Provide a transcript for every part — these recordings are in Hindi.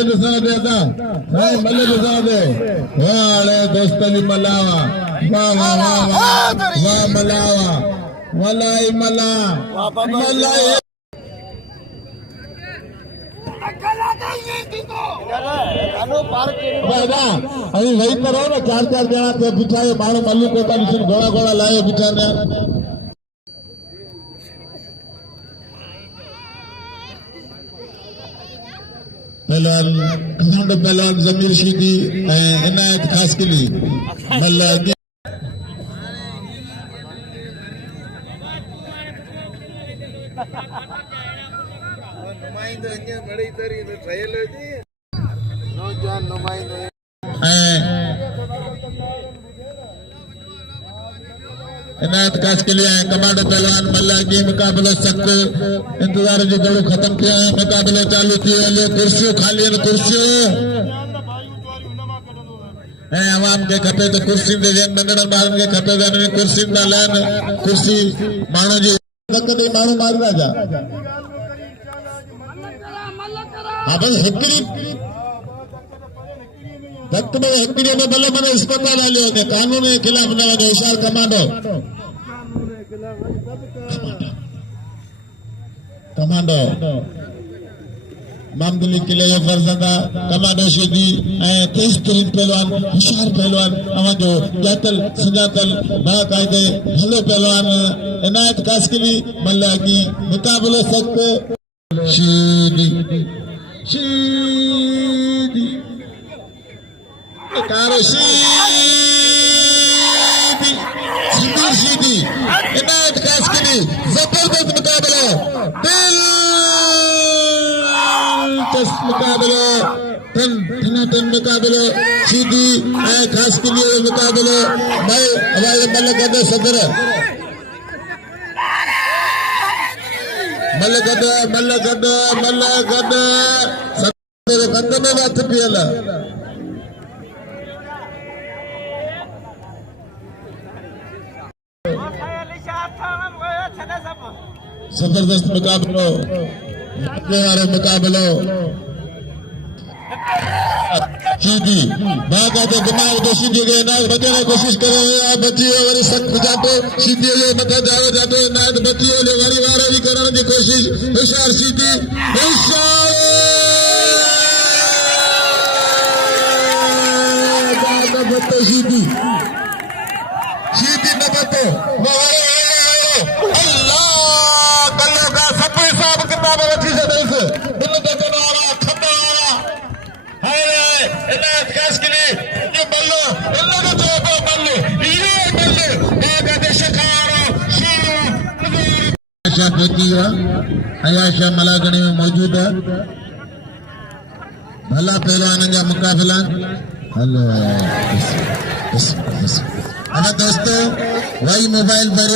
मल्ल दिसा दे आता हाय मल्ल दिसा दे वाले दोस्तानी मलावा वाह वाह वाह वाह मलावा मलाई मला मलाई अभी वही करो ना 4-4 जना थे बिठाए मानो मल्लू कोटा मिशन घोड़ा घोड़ा लाए बिठाने पहलवान जमीर शीदी इनायत खास के लिए मल्ला इनायत खास के लिए कमांडो पहलवान मल्ला की मुकाबला सख्त इंतजार जो दौड़ खत्म किया है मुकाबला चालू किया कुर्सियों खाली है कुर्सियों आवाम के खपे तो कुर्सी दे नंढड़न ॿारनि के खपे तो कुर्सी था लहनि कुर्सी माण्हू जी माण्हू मारी राजा हाँ बस हिकिड़ी वक्त में हिकिड़ी में भले मन अस्पताल हलियो वञे कानून जे खिलाफ न वञो होशियार कमांडो कमांडो मामदुली किले जो फर्जंदा कमांडो शीदी तेज तरीन पहलवान होशियार पहलवान अवाजो ॼातल सुञातल बाक़ायदे भलो पहलवान इनायत कास्किली मल्ला की मुकाबलो सख्त शीदी शीदी कारो शीदी समीर शीदी इनायत कास्किली जबरदस्त मुकाबला दिलचस्प मुकाबला टन मुकाबला शीदी खास के लिए मुकाबला भाई हमारे मल्लगद सदर मल्लगद सदर कंद में बात पियला जबरदस्त मुकाबलो मुकाबलो शीदी बाकायदे दिमाग तो शीदी के नायक बचने की कोशिश करे बची वरी सख्त जातो शीदी जो मथा जावे जातो नायक बची ले वरी वारे भी करण की कोशिश होशियार शीदी होशियार बतो शीदी शीदी न बतो अल्लाह कल्लो का सब हिसाब किताब रखी से दिल से दिल तक वाला खंडा वाला है इनायत खास के लिए ये बल्लो अल्लाह का तो बल्लो ये बल्लो बाकायदे शिकारो शीरो आयशा फकीरा आयशा मलागणी में मौजूद है भला पहलवान का मुकाबला हेलो अब दोस्तों वही मोबाइल पर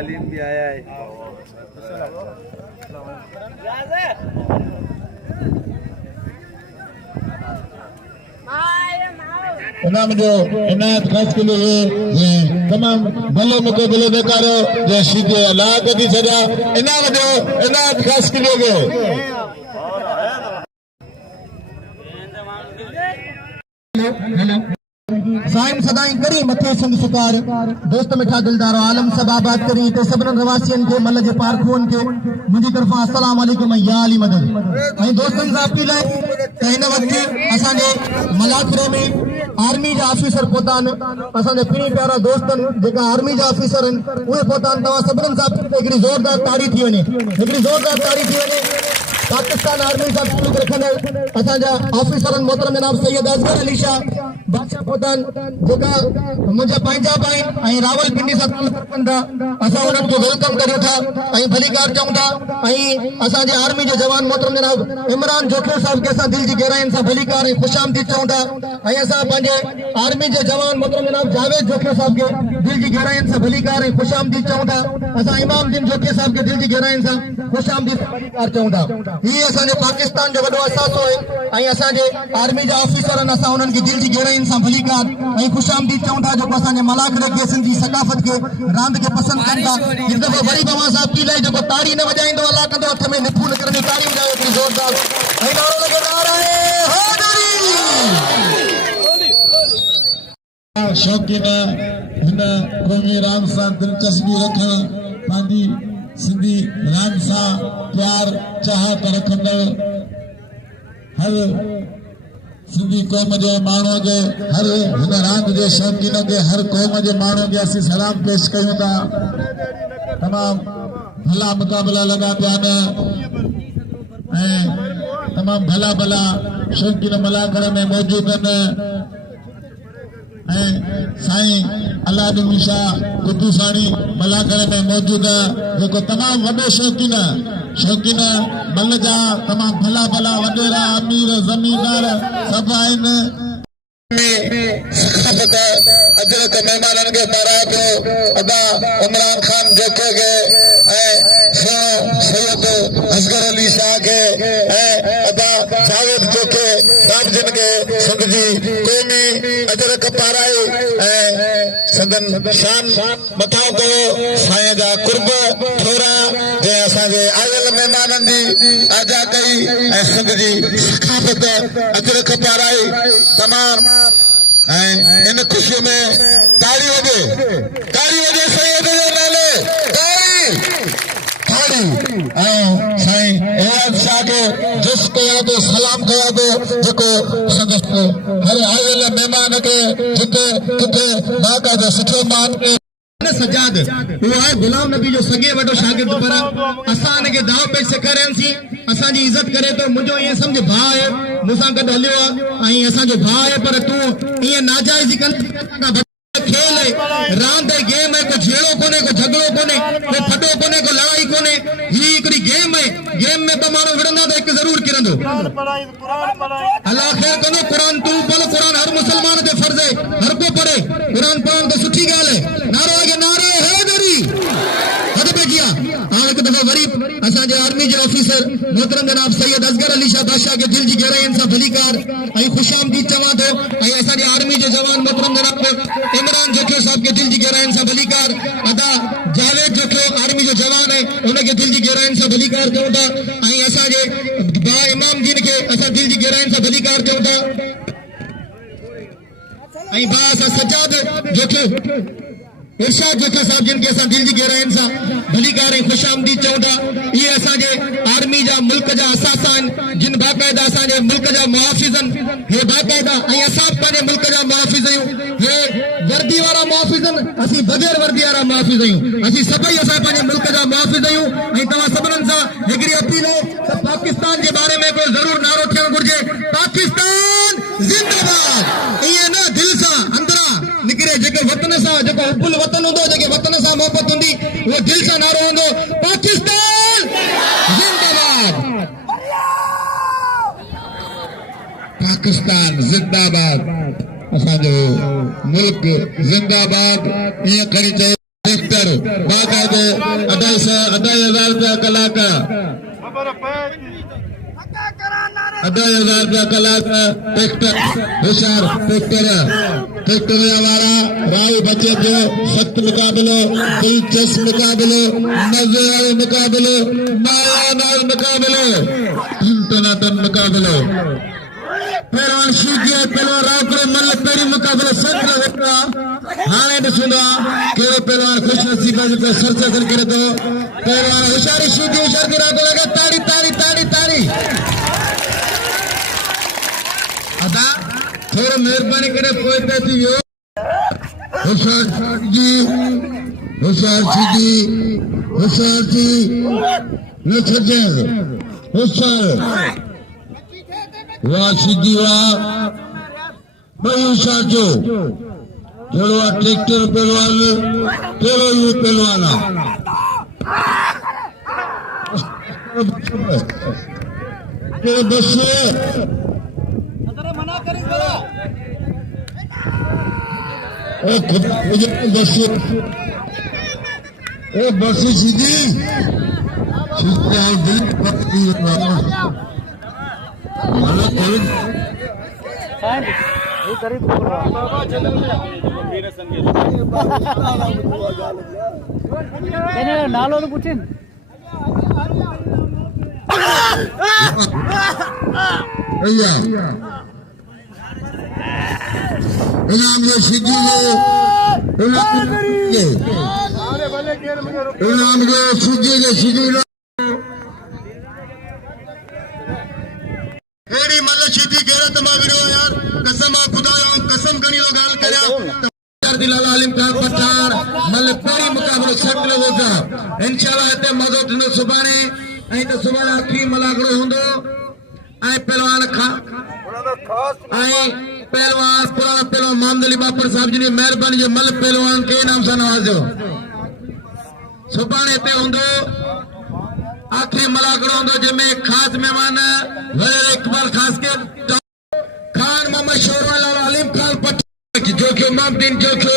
हलीम भी आया है इनाम जो इनायत खास के लिए तमाम भले मुकाबले बेकारो जो शीदे अल्लाह को दी सजा इनाम जो इनायत खास के लिए गए साइम सदाई करी मथे संग सुकार दोस्त मिठा दिलदार आलम सब आबाद करी ते सबन रवासियन के मल जे पारखुन के मुजी तरफा अस्सलाम वालेकुम या अली मदद ऐं दोस्तन साहब की लाइ इन वक्त असा ने मलाखरे में आर्मी जा ऑफिसर पोतान असा ने पिणी प्यारा दोस्तन जेका आर्मी जा ऑफिसर उहे पोतान तवा सबन साहब एकड़ी जोरदार ताड़ी थी वने पाकिस्तान आर्मी सां तालुक रखंदड़ असांजा ऑफिसरनि मोहतरम जनाब सैयद असगर अली शाह बादशाह पोतान जेका मुंहिंजा पंहिंजा बि आहिनि ऐं रावलपिंडी सां तालुक रखनि था असां उन्हनि खे वेलकम करियूं था ऐं भलीकार चऊं था ऐं असांजे आर्मी जे जवान मोहतरम जनाब इमरान जोखे साहिब खे असां दिलि जी गहराइनि सां भलीकार ऐं ख़ुशामदीद चऊं था ऐं असां पंहिंजे आर्मी जे जवान मोहतरम जनाब जावेद जोखे साहिब खे दिलि जी गहराइनि सां भलीकार ऐं ख़ुशामदीद चऊं था असां इमाम दिन जोखे साहिब खे दिलि जी गहराइनि सां ख़ुशामदीद भलीकार चऊं था हीअ असांजे पाकिस्तान जो वॾो असासो आहे ऐं असांजे आर्मी जा ऑफिसर आहिनि असां उन्हनि खे दिलि जी गहराइनि सां भलीकार ऐं ख़ुशामदीद चऊं था जेको असांजे मलाखड़े खे सिंधी सक़ाफ़त खे रांदि खे पसंदि कनि था हिकु दफ़ो वरी तव्हां सां अपील आहे जेको ताड़ी न वॼाईंदो अलाह कंदो हथ में निफू न करे ताड़ी वॼायो हिकिड़ी ज़ोरदार ऐं नारो लॻे नारे हैदरी शौक़ीन हिन क़ौमी रांदि सां दिलचस्पी रखण पंहिंजी सिंधी रांदि सां प्यार चाहत रखंदड़ हर सिंधी क़ौम जे माण्हूअ खे हर हिन रांदि जे शौक़ीन खे हर क़ौम जे माण्हूअ खे असीं सलाम पेश कयूं था तमामु भला मुक़ाबिला लॻा पिया आहिनि ऐं तमामु भला भला शौक़ीन मलाखड़ में मौजूदु आहिनि ऐं साईं अलादीन शाह कुतूसाणी मलाखड़ में मौजूदु आहे जेको तमामु वॾो शौक़ीन बल जा तमामु भला भला वॾेरा अमीर ज़मीनदार सभु आहिनि सखाफत अजरक मेहमाननि खे पाराए पियो अदा इमरान खान जोखे खे ऐं सैयद असगर अली शाह खे ऐं अदा जावेद जोखे साहिब जिन खे संद जी क़ौमी अजरक पाराए ऐं संदन शान मथां कयो साईं जा कुर्ब थोरा जंहिं असांजे आयल महिमाननि जी आजा कई ऐं सिंध जी सखाफत अजरक पाराई तमामु ऐं इन ख़ुशीअ में ताड़ी वॼे सैयद जे नाले ताड़ी ऐं साईं एवाज़ शाह खे जुस कया थो सलाम कया थो जेको संदसि हर आयल महिमान खे जिते किथे बाक़ाइदा सुठो मान सजाद वो है गुलाम नबी जो सगे वडो शागिर्द पर असां इनके दाव पे सेखारियांसीं असां जी इज्जत करे तो मुझो ये समझ भा है मुसां गड हलियो आई असां जो भा है पर तू ये नाजायज खेल है रांद है गेम है को झेड़ो कोने को झगड़ो कोने को फटो कोने को लड़ाई कोने ही एकड़ी गेम में तो मानो विड़ंदा तो एक जरूर किरंदो अल्लाह खैर कनो कुरान तू पढ़ कुरान हर मुसलमान ते फर्ज है हर को पढ़े कुरान पढ़न तो सुठी गाल है नारो आगे नारे हैदरी हद पे किया एक दफा वरी असांजे आर्मी जे ऑफिसर मोहतरम जनाब सैयद असगर अली शाह बादशाह के दिल जी गहराइनि सां भलीकार ऐं ख़ुशामदीद चवां थो ऐं असांजे आर्मी जे जवान मोहतरम जनाब इमरान जोखे साहिब के दिल जी गहराइनि सां भलीकार अदा जावेद जोखे आर्मी जो जवान है उनके दिल जी गहराइनि सां भलीकार चऊं था ऐं असांजे बा इमाम जिन खे असां दिल जी गहराइनि सां भलीकार चऊं था ऐं बा असां सजाद जोखे इरशाद जोखे साहब जिन के असां दिल जी गहराइनि सां भलीकार ऐं ख़ुशामदीद चऊं था इहे असांजे आर्मी जा मुल्क जा असासा आहिनि जिन बाक़ाइदा असांजे मुल्क जा मुहाफ़िज़ आहिनि हे बाक़ाइदा ऐं असां पंहिंजे मुल्क जा मुहाफ़िज़ आहियूं हे वर्दी वारा मुहाफ़िज़ आहिनि असीं बग़ैर वर्दी वारा मुहाफ़िज़ आहियूं असीं सभई असां पंहिंजे मुल्क जा मुहाफ़िज़ आहियूं ऐं तव्हां सभिनीनि सां हिकिड़ी अपील आहे त पाकिस्तान जे बारे में कोई ज़रूर नारो थियणु घुरिजे पाकिस्तान ज़िंदाबाद ईअं न दिलि सां अंदरां निकिरे जेके वतन सां जेको हुब्बुल वतन हूंदो जेके वतन सां मोहबत हूंदी उहो दिलि सां नारो हूंदो पाकिस्तान ज़िंदाबाद पाकिस्तान ज़िंदाबाद असांजो मुल्क ज़िंदाबाद ईअं खणी चयो सेक्टर बाक़ाइदे 2.5 रुपया कलाक 2.5 रुपया कलाक ट्रैक्टर होशियार ट्रैक्टर वाला राय बचे जो सख्त मुकाबलो दिलचस्प मुकाबलो मजे वाले मुकाबलो मायानार मुकाबलो टनाटन मुकाबलो पहलवान शीगिया पहलवान रावपुर मल पेरी मुकाबलो सत्र होता हाणे ॾिसंदो कहिड़ो पहलवान खुश नसीब जो सरसे करे तो पहलवान होशियारी शीगी होशियार की रागो लगा ताड़ी ताड़ी ताड़ी ताड़ी अदा थोड़ा मेहरबानी करे पोइ थी वियो होशियार जी होशियार सीधी होशियार थी न छजेस होशियार वाह सीधी वाह बड़ी होशियार जो जोड़वा ट्रैक्टर पहलवान तेरो ये पहलवाना तेरे बच्चे ओ खुदा मुझे बच्चे ओ बच्चे सीधी सीधी और दिल पत्ती नालो पूछे भैया इनाम ये सीधी इनाम ये सीधी हेड़ी मतलब सीधी कह रहा तमा वीडियो यार कसम आ खुदा कसम गणी लो गाल करया दिलाल आलिम खान पठान मतलब पेरी मुकाबलो सकल होगा इंशाल्लाह ते मजो दिन सुबाने ऐ तो सुबाने आखिरी मलागड़ो हुंदो ऐ पहलवान खा ऐ पहलवान पुराना पहलवान मामदली बापर साहब जी ने मेहरबानी जो मल पहलवान के नाम से नवाजो सुबाने ते हुंदो आखिरी मलागड़ो हुंदो जिसमें खास मेहमान वजीर इकबाल खास के खान मोहम्मद शोरवाल आलिम खान पठान जो कि मामदीन जो कि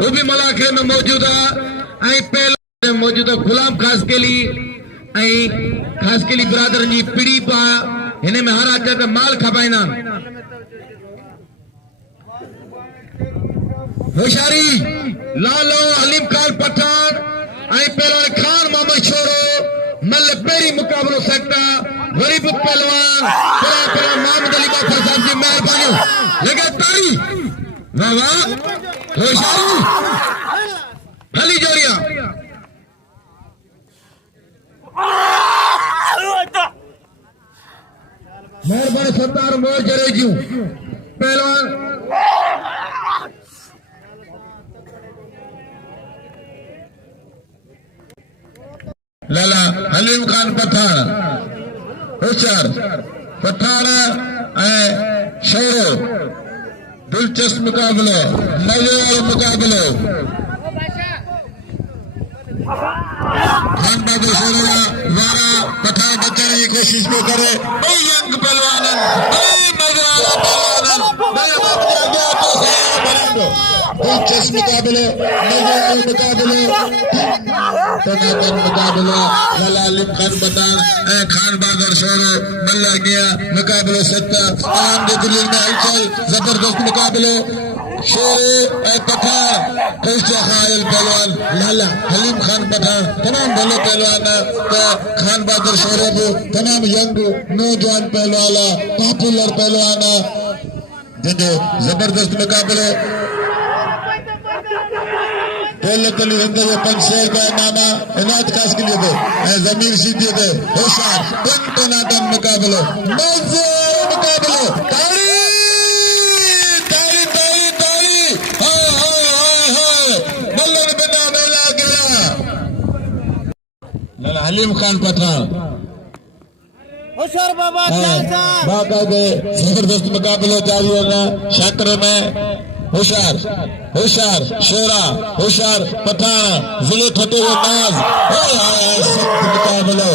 वो भी मलाखे में मौजूद है ऐ पहले मौजूद है गुलाम खास के लिए ब्रादर जी पीड़ी पा इन्हें में हर आज का माल खपाइना होशियारी लालो अलीम खान पठान ऐ पहलवान खान मोहम्मद शोरो मल पेरी मुकाबलो सकता गरीब पहलवान पूरा मोहम्मद अली बाफर साहब जी मेहरबानी लगे तारी वाह वाह होशियारी भली जोड़िया मेहरबानी सरदार मोर जरेजू पहलवान लाला हलीम खान पठान होशियार पठान शेरो दिलचस्प मुकाबले मजे वाले मुकाबले खान बहादुर शेरों वाला पठान बचाने की कोशिश भी करे यंग पहलवान मजे वाला पहलवान दिलचस्प मुकाबले मजे वाले मुकाबले मुकाबला लाला अलीम खान पठान खान बहादुर शेरों मल्ला गया मुकाबले सत्ता आम के दिल में हलचल जबरदस्त मुकाबले शेर पठान खायल पहलवान लाला हलीम खान पठान तमाम भले पहलवान खान बहादुर शेरों को तमाम यंग नौजवान पहलवान पॉपुलर पहलवान जिनके जबरदस्त मुकाबले पहले कली जिंदगी पंचशेर का नामा इनायत खास के लिए थे जमीर सीधी थे होशियार टनाटन मुकाबले मजे मुकाबले ताली ताली ताली ताली हाय हाय हाय हाय बल्ले बिना मेला गया लाला हलीम खान पठान होशियार बाबा बाकायदे जबरदस्त मुकाबले जारी होगा क्षेत्र में होशियार होशियार शेरा होशियार पठान जिले ठटे हुए नाज सख्त मुकाबले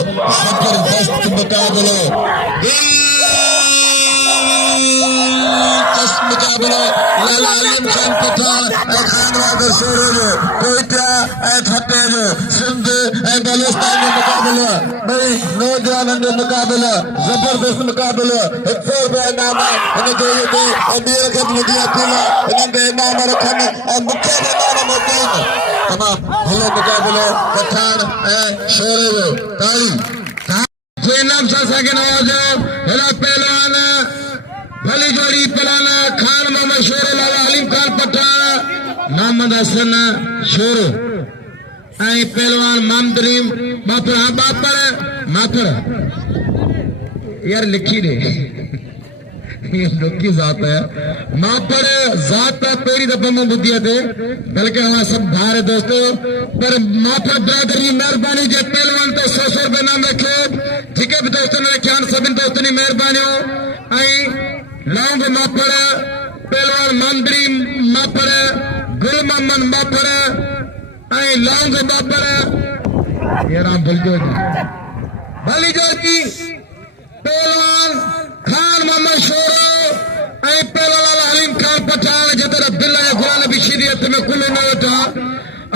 जबरदस्त मुकाबले दिलचस्प मुकाबले लाला अलीम खान पठान खान बहादुर शेरों कोयटा ठटे जो सिंध बलोचिस्तान के मुकाबले बड़ी नौजवान के मुकाबले जबरदस्त मुकाबले 100 रुपया इनाम इन्हें चाहिए थे मेरे खत में दिया पीला इन्हें इनाम रखने मुख्य इनाम मोतीन तमाम भले मुकाबले पठान शेरों ताली इनाम सासा के नवाजो भला पहलवान भली जोड़ी पहलवान खान मोहम्मद शेरो लाला अलीम खान पठान मोहम्मद हसन शेरो पहलवान मामदरीम बापर बापर मापर यार लिखी दे ये लोकी जात है मापड़ जात का पेरी दफा बुद्धिया थे बल्कि हमारा सब भार है दोस्तों पर मापड़ ब्रदर की मेहरबानी जो पहलवान तो 100 रुपए नाम रखे ठीक है दोस्तों ने ख्याल सभी दोस्तों की मेहरबानी लौंग मापड़ पहलवान मंत्री मापड़ गुल मोहम्मद मापड़ लौंग मापड़ ये राम भलीजोर की पहलवान खान मोहम्मद शोरो पहलवान हलीम खान पठान जतर अब्दुल्ला या गुलाम नबी शरीयत में कुल न वठा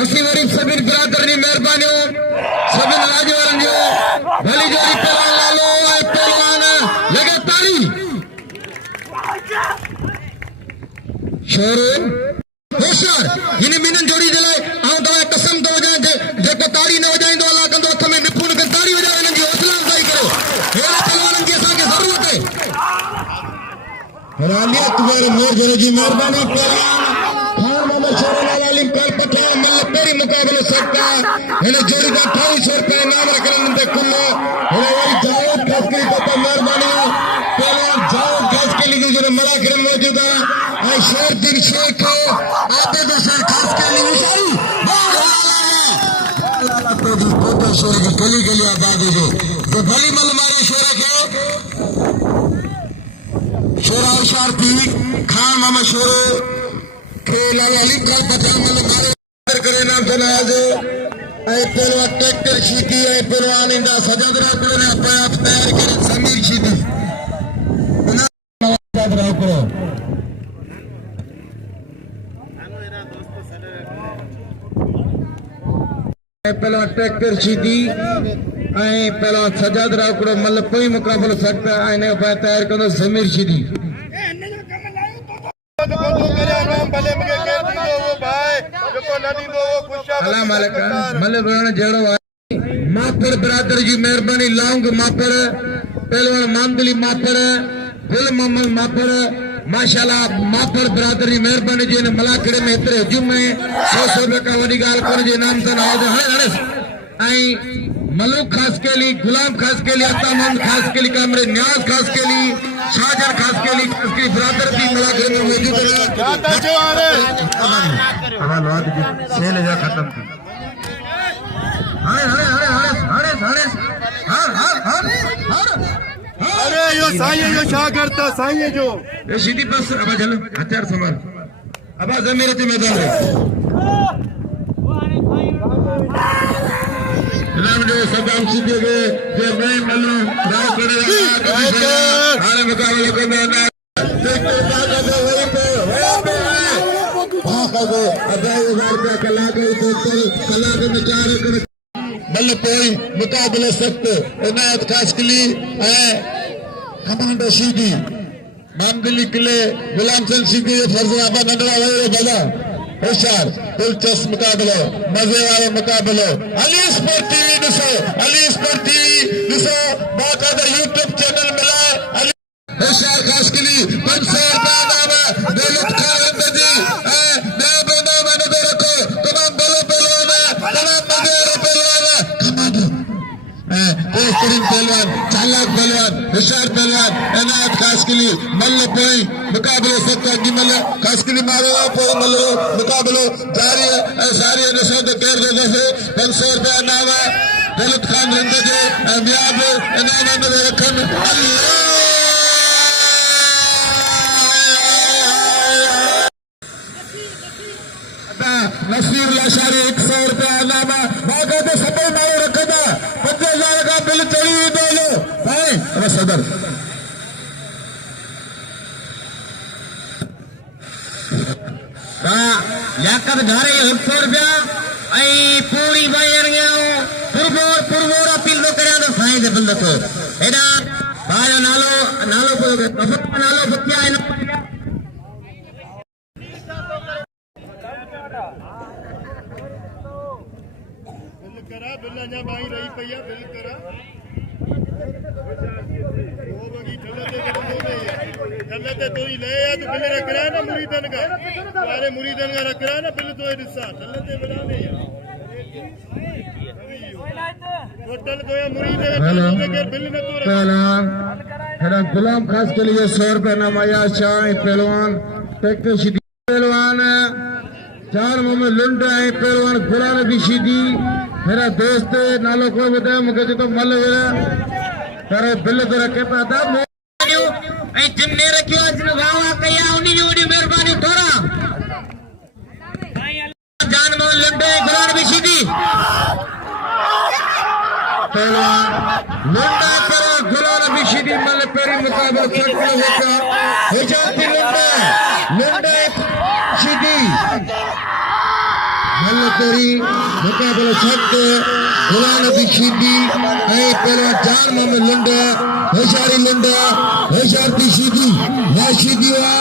असी वरी सभी बिरादर की मेहरबानी सभी राजवारन जो भलीजोरी पहलवान लालो पहलवान लगे ताली शोरो होशियार इन मिनन जोड़ी दिलाए आऊं तव्हां कसम तो वजाए जेको ताड़ी न वजाइंदो अल्लाह कंदो हथ में निपुण के ताड़ी वजाए इन्हनि जी हौसला अफ़ज़ाई करो हेड़ा पहलवाननि जी असांखे ज़रूरत है रालिया तुम्हारे मोर जरे जी मेहरबानी पहलवान खान मोहम्मद शोरलाल अलीम काल पठान मल्ल पेरी मुकाबलो सकता हिन जोड़ी का 2800 रुपए इनाम रखन ते कुल हिन वरी जावेद खसकरी को मेहरबानी पहलवान जावेद खसकरी जो मलाखिर मौजूद है शेरदीन शेख आबे हुसैन खसकरी मुशाई कोटा शोर की गली गली आबादी जो भली मल मारे शोर के शोरा शारती खान मोहम्मद शोरो खेलाल अली खान पठान मल मारे करे नाम सुनाया जो पहलवान ट्रैक्टर शीती है पहलवान इंदा सजादरा को ने अपने आप तैयार करे समीर शीती सजादरा को पहला ट्रैक्टर शीती पहला सजाद रावकड़ो मल कोई मुकाबलो सकता है तैयार कंदो समीर शीती मापड़ बिरादर जी मेहरबानी लौंग मापड़ पहलवान मामदली मापड़ गुल मोहम्मद मापड़ माशाल्लाह मापड़ बिरादर जी मेहरबानी जी ने मलाखड़े में इतरे हुजुम में 100 रुपए का वडी गाल कोन जे नाम से नवाज मलूक खास के लिए गुलाम खास के लिए अता मोहम्मद खास के लिए कामरे न्याज खास के लिए शाहजहां खास के लिए उसकी बिरादर भी मलाखड़े में मौजूद है हवालात की सेल जा खत्म थी अरे यो साईं जो छा करता साईं जो ये सीधी बस अब चलो हथियार संभाल अब जमीन ते मैदान है नाम जो सदाम सीधे के जे मैं मल्लू राव करे हाने मुकाबले को ना देखते बात है वही पे दो अदाई उधार का कला के कला के विचार कर बल्ले कोई मुकाबले सख्त इनायत खास के लिए कमांडो सीधी मामदली किले गुलाम सिंह सीधी फर्जाबाद नडवा वाले बजा होशियार दिलचस्प मुकाबलो मजे वाले मुकाबलो अली स्पोर्ट टीवी दिसो बाकायदा यूट्यूब चैनल मिला अली होशियार खास के लिए 500 रुपए नाम दौलत खान जी पहलवान चालाक पहलवान होशियार पहलवान इनायत खास के लिए मल्ल पोई मुकाबले सकता की मल्ल खास के लिए मारो पोई मल्ल मुकाबलो जारी है सारी नशा तो कर दे से 500 रुपया इनाम है दौलत खान रंग जो अमियाब इनाम में रखन नसीर लाशारी 100 रुपया इनाम बाकी तो सभी मारो रखना 50,000 का बिल चढ़ी हुई दो लो भाई अब सदर याकत घरे 100 रुपया पूरी बायर गया पुरबोर अपील तो करे तो साईं दे बंद तो एडा भाई नालो बतिया करा बिल्ला जा भाई रही पया बिल करा वो बगी ठल्ले तो ही ले या तो बिल रख रहा है ना मुरीदन का सारे मुरीदन का रख रहा है ना बिल तो ये दिशा ठल्ले ते बना ले टोटल तो या मुरीद है बिल में तो रख गुलाम खास के लिए 100 रुपए नमाया शाह पहलवान ट्रैक्टर सीधी पहलवान 4 में लुंड है पहलवान गुलाम नबी सीधी मेरा दोस्त नालो को बताया मुझे जो मल तारे बिल तो रखे था जिमने रखियो आज वाह कया उन्हीं जोड़ी मेहरबानी थोड़ा जान में लुंड है गुलाम नबी सीधी पहलवान लुंडा पर गुलाम नबी सीधी मल पेरी मुकाबला छक्का होता हिजाती लुंडा सीधी मल पेरी मुकाबला छक्का गुलाम नबी सीधी ऐ पहलवान जान में लुंडा हिजारी लुंडा हिजाती सीधी ना सीधी वा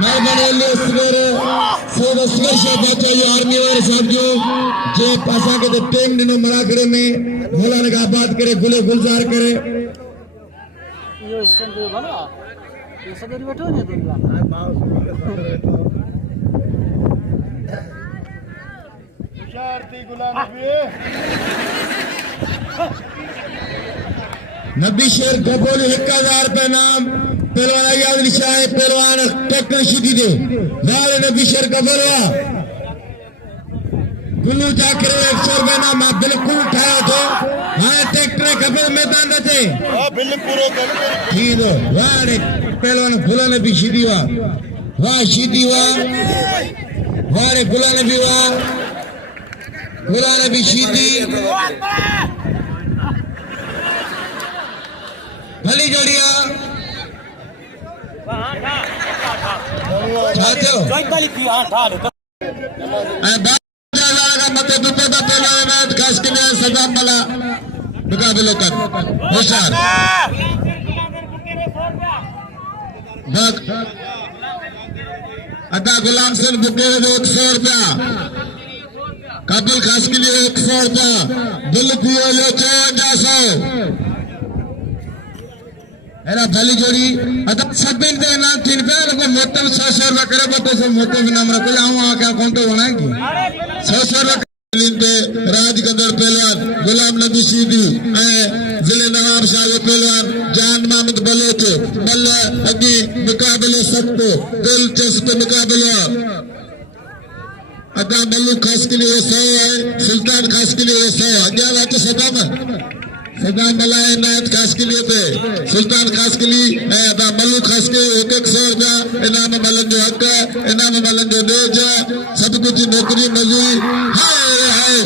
मेहरबानी सवेरे सेवा स्पेशल बचाइए आर्मी वाले साहब जो पासा के तो टेम दिनों मराकड़े में मौलाना का बात करे गुले गुलजार करे ये स्टैंड पे बोलो ये सब देरी बैठो नहीं दूंगा शारती गुलाम नबी शेर गबोल 1000 रुपए नाम पहलवान आयाद शाह पहलवान ट्रैक्टर सीधी दे लाल नबी शेर गबोलवा गुल्लू जाकर 100 रुपए नाम बिल्कुल उठाया तो हाँ ट्रैक्टर गबोल मैदान थे बिल्कुल ठीक है वाह पहलवान गुलाम नबी सीधी वाह सीधी वाह रे गुलाम नबी गुलाम नबी सीधी भली जोड़िया चाहते हो खास के लिए सजा मला मुकाबले कर होशियार अदा गुलाम सिंह बुके 100 रुपया काबिल खास के लिए 100 रुपया दिल पियो लो 5400 एरा भली जोड़ी अदा सबिन दे ना 3 पे को मोतम 100 रुपया करे तो सब मोतम नाम रखो आऊं आ क्या अकाउंट बनाएगी 100 रुपया लिंदे राज कदर पहलवान गुलाम नबी सीधी जिले नवाब शाह पहलवान जान महमूद बलोच बल अगी मुकाबले सख्त दिलचस्प मुकाबला अदा मल्लू खास के लिए 100 है सुल्तान खास के लिए 100 अग्यावा तो सदाम मलाए नायत खास के लिए थे सुल्तान खास के लिए अदा मल्लू खास के 100 रुपया इनाम मलन जो हक इनाम मलन जो देज सब कुछ नौकरी मजूरी हाय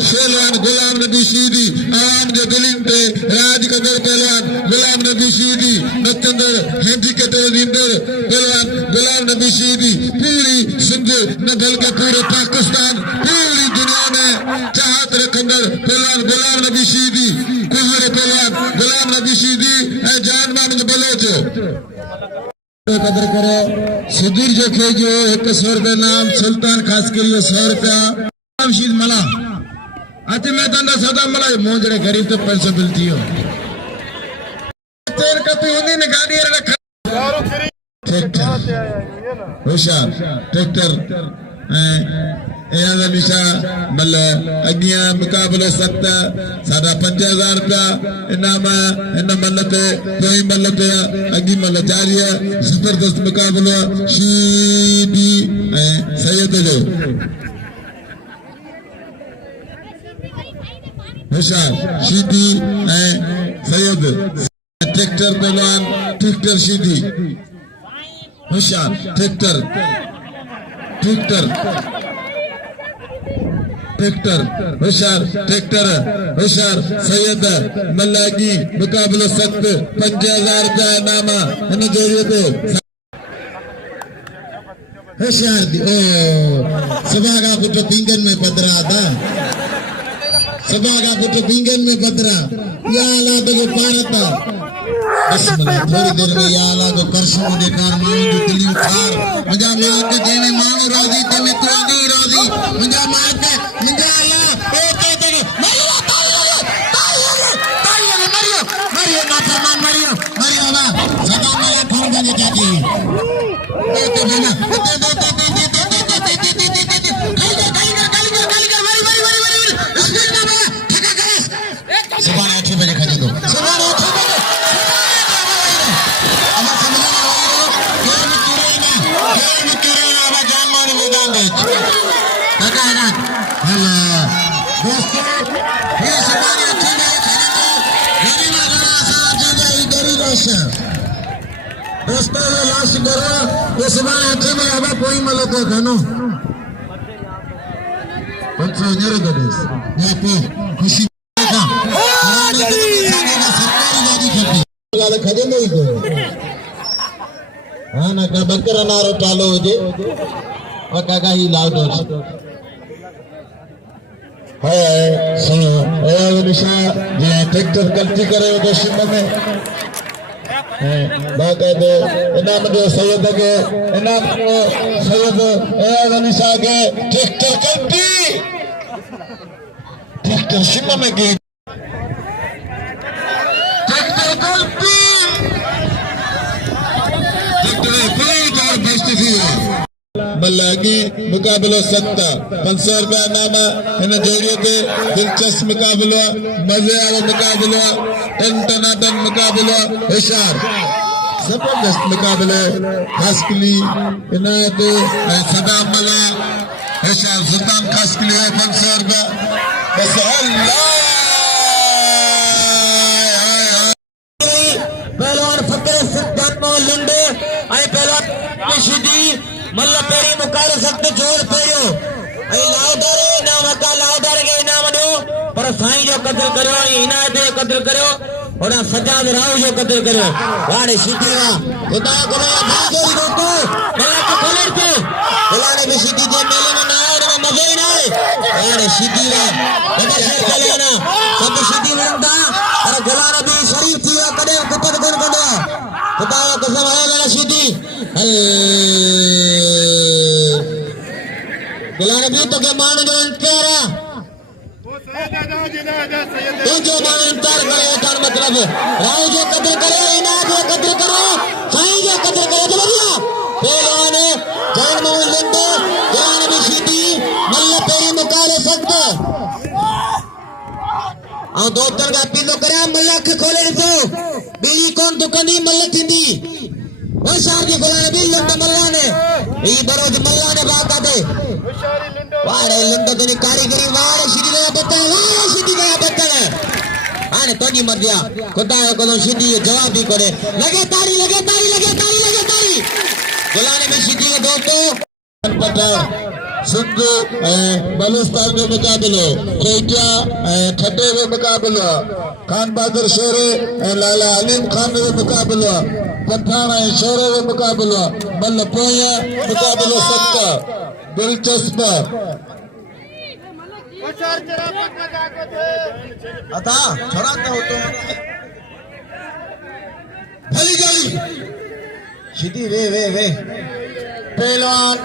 पहलवान गुलाम नबी सीधी आवाम के दिलिन पे राज कदर पहलवान गुलाम नबी सीधी नचंदर हैंडीकेटर विंदर पहलवान गुलाम नबी सीधी पूरी सिंध न बल्कि पूरे पाकिस्तान पूरी दुनिया में चाहत रखंदर पहलवान गुलाम नबी सीधी कुहर पहलवान गुलाम नबी सीधी जान महमूद बलोच कदर करो सुधीर जो खेजो 100 रुपए नाम सुल्तान खास के लिए 100 रुपया शीद मला आज मैं तंदा सदा मला मोजड़े गरीब तो पैसा मिलती हो तेर कपी होनी ने गाड़ी रख होशियार ट्रैक्टर एना निशा मल अगिया मुकाबले सख्त सादा 5000 रुपया इनाम इन मलते कोई मलते अगी मल जारी है जबरदस्त मुकाबला शीदी सैयद जो होशियार सीधी सैयद ट्रैक्टर पहलवान ट्रैक्टर सीधी होशियार ट्रैक्टर होशियार ट्रैक्टर होशियार सैयद मल्लागी मुकाबला सख्त 5000 रुपया इनामा इन जोड़िए तो होशियार दी ओ सुबह का कुछ पिंगन में पदरा था सभागा कुछ पिंगन में पदरा या अल्लाह तो पारता बिस्मिल्लाह थोड़ी देर में या अल्लाह को करशम देकार मानो जो दिली उखार मुझा मां के देने मानो राजी ते में तू दी राजी मुझा मां के मुझा अल्लाह ओ कहते हैं मरियो ना फरमान मरियो ना सदा मेरा घर जाने जाती कहते बिना सुबह 8 बजे खा दो सुबह 8 बजे दोस्तों लास्ट करो इस बार आखिर में अब कोई मतलब को खानो बच्चों जरूर करें ये पे खुशी का सरकारी गाड़ी खड़ी गाड़ी खड़े नहीं को हाँ ना का बकरा नारो चालो जे पक्का का ही लाओ दो है सुनो ए निशा ये ट्रैक्टर गलती करे तो शिप में बाकायदे इनाम दो सैयद के इनाम को सैयद ए निशा के ट्रैक्टर गलती ट्रैक्टर शिप में के ट्रैक्टर गलती ट्रैक्टर पूरी कार बेस्ट थी मल्लागी मुकाबलो सत्ता 500 रुपया नामा इन जोड़ियों के दिलचस्प मुकाबलो मजे वाला मुकाबलो टन मुकाबलो इशार जबरदस्त मुकाबले खासकली इनायत सदाम मला इशार सुल्तान खासकली है 500 रुपया बस अल्लाह पहलवान फकर सिद्धांत लुंडे आई पहलवान शिदी मल्ल पेरी मुकाबले सकते जोड़ पेयो ऐ लाउदारे ना मका लाउदारे के इनाम दो पर साईं जो कदर करो इनायत जो कदर करो और सजाद राव जो कदर करो वाड़े सीधीवा खुदा करो भागो रोको मल्ल को खोलर पे बुलाने भी सीधी जे मेले में ना आए ना मजे ही ना आए वाड़े सीधीवा कदे से चलेना सब सीधी वंदा और गुलाना भी शरीफ थी कदे कुतर कोन कदो खुदा कसम है ना सीधी गुलाना भी तो के मान जो इंतरा तो जो मान इंतजार करे तार मतलब राव जो कदर करे इना जो कदर करो साईं जो कदर करे तो बढ़िया पहलवान जान मोहन लंडो गुलाना भी सीधी मल्ल पेरी मुकाबले सकता और दो तर का पीनो करे मल्ल अख खोले तो बीड़ी कौन दुकानी मल्ल थींदी वो शादी गुलाना भी लंडो मल्ला ने ई बरोज मल्ला ने बात आते वाड़े लंडो तो ने कारीगरी वाड़े सीधी गया बत्ता आने तोड़ी मर गया खुदा को तो सीधी जवाब भी करे लगे तारी गुलाने में सीधी के दोस्तों पता सिंधु बलुस्तान में मुकाबलो केटिया ठट्टे में मुकाबलो खान बहादुर शेरे लाला अलीम खान में मुकाबलो पठान शेरे में मुकाबलो मल्ल पोया मुकाबलो सकता दिलचस्प अता छोड़ा तो भली गली सीधी वे पहलवान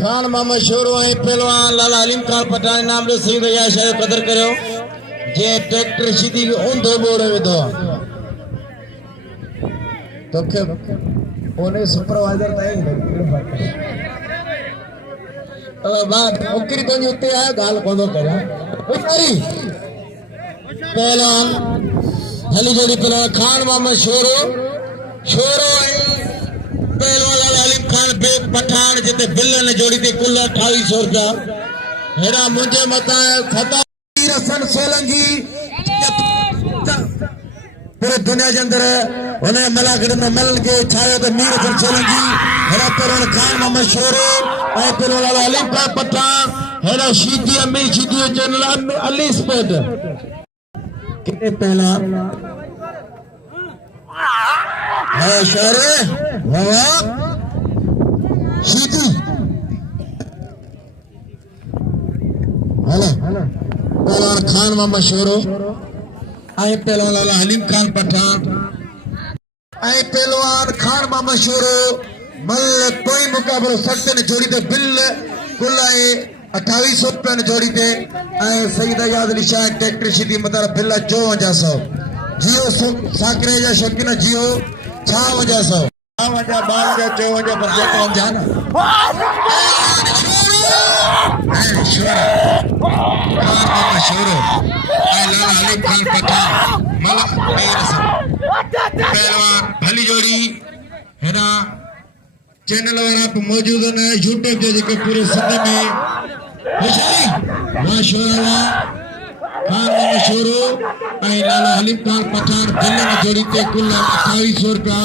खान मोहम्मद शोरो है पहलवान लाला अलीम खान पठान नाम रे सही भैया शायद कदर करो जे ट्रैक्टर सीधी उन दो बोरे में दो तो के ओने सुपरवाइजर नहीं बात ओकरी तो जुते है गाल कोदो करा ओकरी पहलवान हली जोड़ी पहलवान खान मोहम्मद शोरो पहलवान लाला अलीम खान बे पठान जिते बिल ने जोड़ी थी कुल 2800 रुपया हेरा मुझे मता खता रसन सोलंगी पूरे दुनिया के अंदर उन्हें मलागढ़ में मिल के छायो तो मीर रसन सोलंगी हेरा पहलवान खान मोहम्मद शोरो आई पहलवान लाला अलीम खान पठान हेरा शीदी अमीर शीदी जनरल अली स्पेड कितने पहला है शोरे हवा शीदी हेलो पहलवान खान मोहम्मद शोरो आई पहलवान लाला अलीम खान पठान आई पहलवान खान मोहम्मद शोरो मल्ल कोई मुकाबलो सकते ने जोड़ी ते बिल कुल आए 2800 रुपया ने जोड़ी ते सईद आजाद अली शाह ट्रैक्टर सीधी मतार बिल 5400 जियो साकरे जा शौकीन जियो 5600 52 54 पर जेको जाना शोरो लाला अलीम खान पठान मला पहलवान भली जोड़ी है ना चैनल वाला पे मौजूद है यूट्यूब जे के पूरे सिंध में होशियारी माशाअल्लाह खान मशहूरो ऐं लाला हलीम खान पठान दिल में जोड़ी ते कुल 2800 रुपया।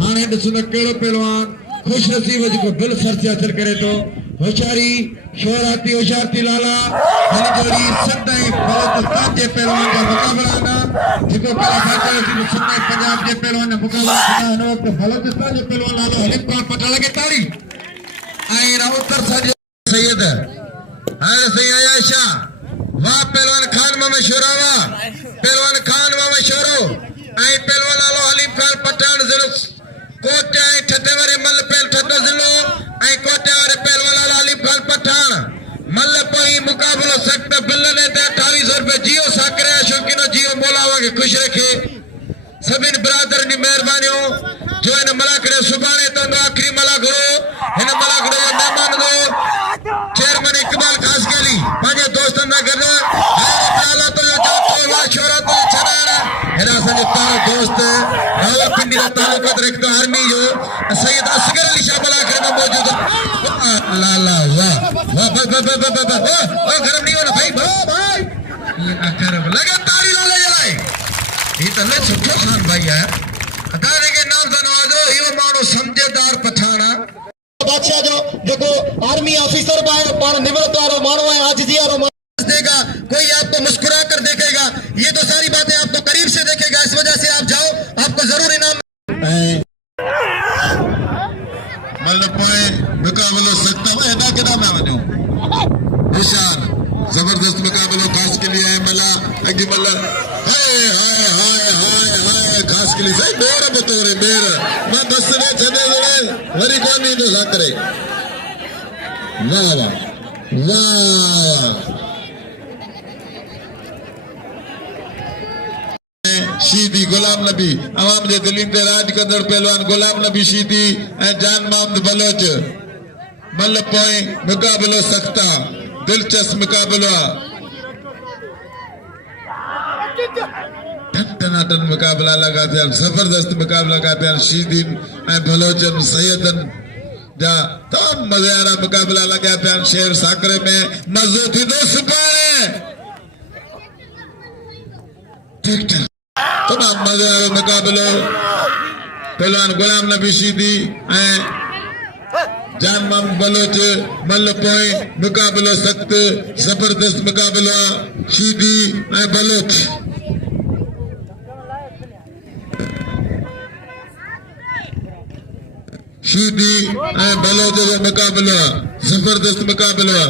हाणे ॾिसो त कहिड़ो पहलवान खुश नसीब जेको बिल सर्च हासिल करे थो। होशियारी शोहराती होशियारती लाला हल जोड़ी सदाई बलोचिस्तान जे पहलवान जा मुकाबला आहिनि जेको कला फाइटर सदाई पंजाब जे पहलवान जा मुकाबला हिन वक़्तु बलोचिस्तान जे पहलवान लाला हलीम खान पठान खे ताड़ी ऐं राउतर सां सैयद हाणे सही आया शाह वाह पहलवान खान मामा शोरावा पहलवान खान मामा शोरो ऐं पहलवान लालो हलीम खान पठान ज़िलो कोटे ऐं ठटे वारे मल पहल ठटो ज़िलो ऐं कोटे वारे पहलवान लालो हलीम खान पठान मल पोई मुकाबलो सख्त बिल ने 2800 रुपए जियो साकरे शौकीनो जियो मोलावा के खुश रखे सभिन ब्रादर नी मेहरबानियों जो इन मलाकड़े सुभाणे तो आखिरी मलाकड़ो इन मलाकड़ो जो मेहमान दो चेयरमैन इकबाल खास केली पांजे दोस्तन दा गड हाला तो जो वा शोरा तो छनाना हेरा संजो तारो दोस्त रावलपिंडी दा तालुका रखतो आर्मी जो सैयद असगर अली शाह मलाकड़े में मौजूद ला ला वाह वाह ओ गरम नहीं होना भाई भाई ये गरम लगा ताली लाले जलाए ये तो ले सुठो खान भाई है अदारे के नाम से नवाजो यो मानो समझदार पठाना बादशाह जो आर्मी ऑफिसर पार निवृत्त वालो मानो है आजिजी वालो देगा कोई आपको मुस्कुरा कर देखेगा ये तो सारी बातें आपको करीब से देखेगा इस वजह से आप जाओ आपको जरूर इनाम मुकाबलो सकता है ना के नाम वनो निशान जबरदस्त मुकाबलो खास के लिए है मला अगी मला हाय हाय हाय हाय हाय खास के लिए सही मेरा बतौरे मेरा मैं बस ने छने वे वरी कोनी तो साकरे वाह वाह वाह शीदी गुलाम नबी अवाम जे दिलिन ते राज कंदड़ पहलवान गुलाम नबी शीदी ऐं जान मोहम्मद बलोच मल पोइ मुकाबलो सख्ता दिलचस्प मुकाबलो टनाटन मुकाबला लगा थे जबरदस्त मुकाबला लगा थे शीदी ऐं बलोचन सैयदन जा तमाम मज़ेदार मुकाबला लगा थे शेर साकरे में मज़ो थी दो सुपारे तमाम मज़ेदार मुकाबलो पहलवान गुलाम नबी शीदी ऐं जान मोहम्मद बलोच मल पोइ मुकाबलो सख्त जबरदस्त मुकाबलो शीदी ऐं बलोच शीदी ऐं बलोच जो मुकाबलो जबरदस्त मुकाबलो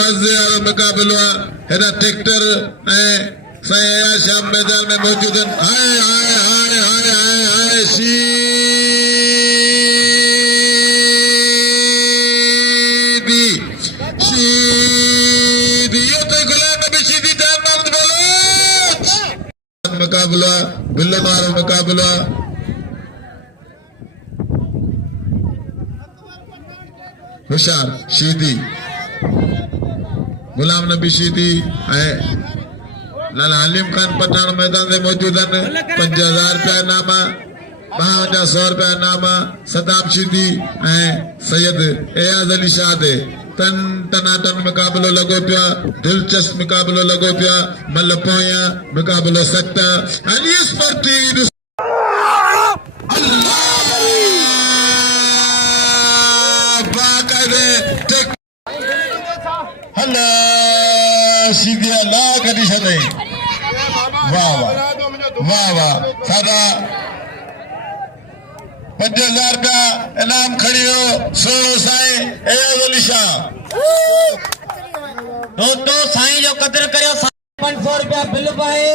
मज़े वारो मुकाबलो हेॾा ट्रैक्टर ऐं साईं शाम मैदान में मौजूद हैं हाय हाय हाय हाय हाय हाय शीदी शीदी ये तो गुलाम नबी शीदी जान मोहम्मद बलोच मुकाबला बिल्लन वाला मुकाबला होशियार शीदी गुलाम नबी शीदी है लाला हलीम खान पठान मैदान से मौजूद हैं 5000 रुपया इनामा 5200 रुपया इनामा सदाब शीदी ऐं सैयद एयाज अली शाह दे तन टनाटन मुकाबलो लगो पिया दिलचस्प मुकाबलो लगो पिया मल पोया मुकाबलो सख्ता अली स्पर्टी हल्ला सीधी ला कदी छदे वाह वाह वाह वाह सादा 5000 रुपया इनाम खड़ियो सोनो साईं एयाज अली शाह दोस्तों साईं जो कदर करियो 500 रुपया बिल पाए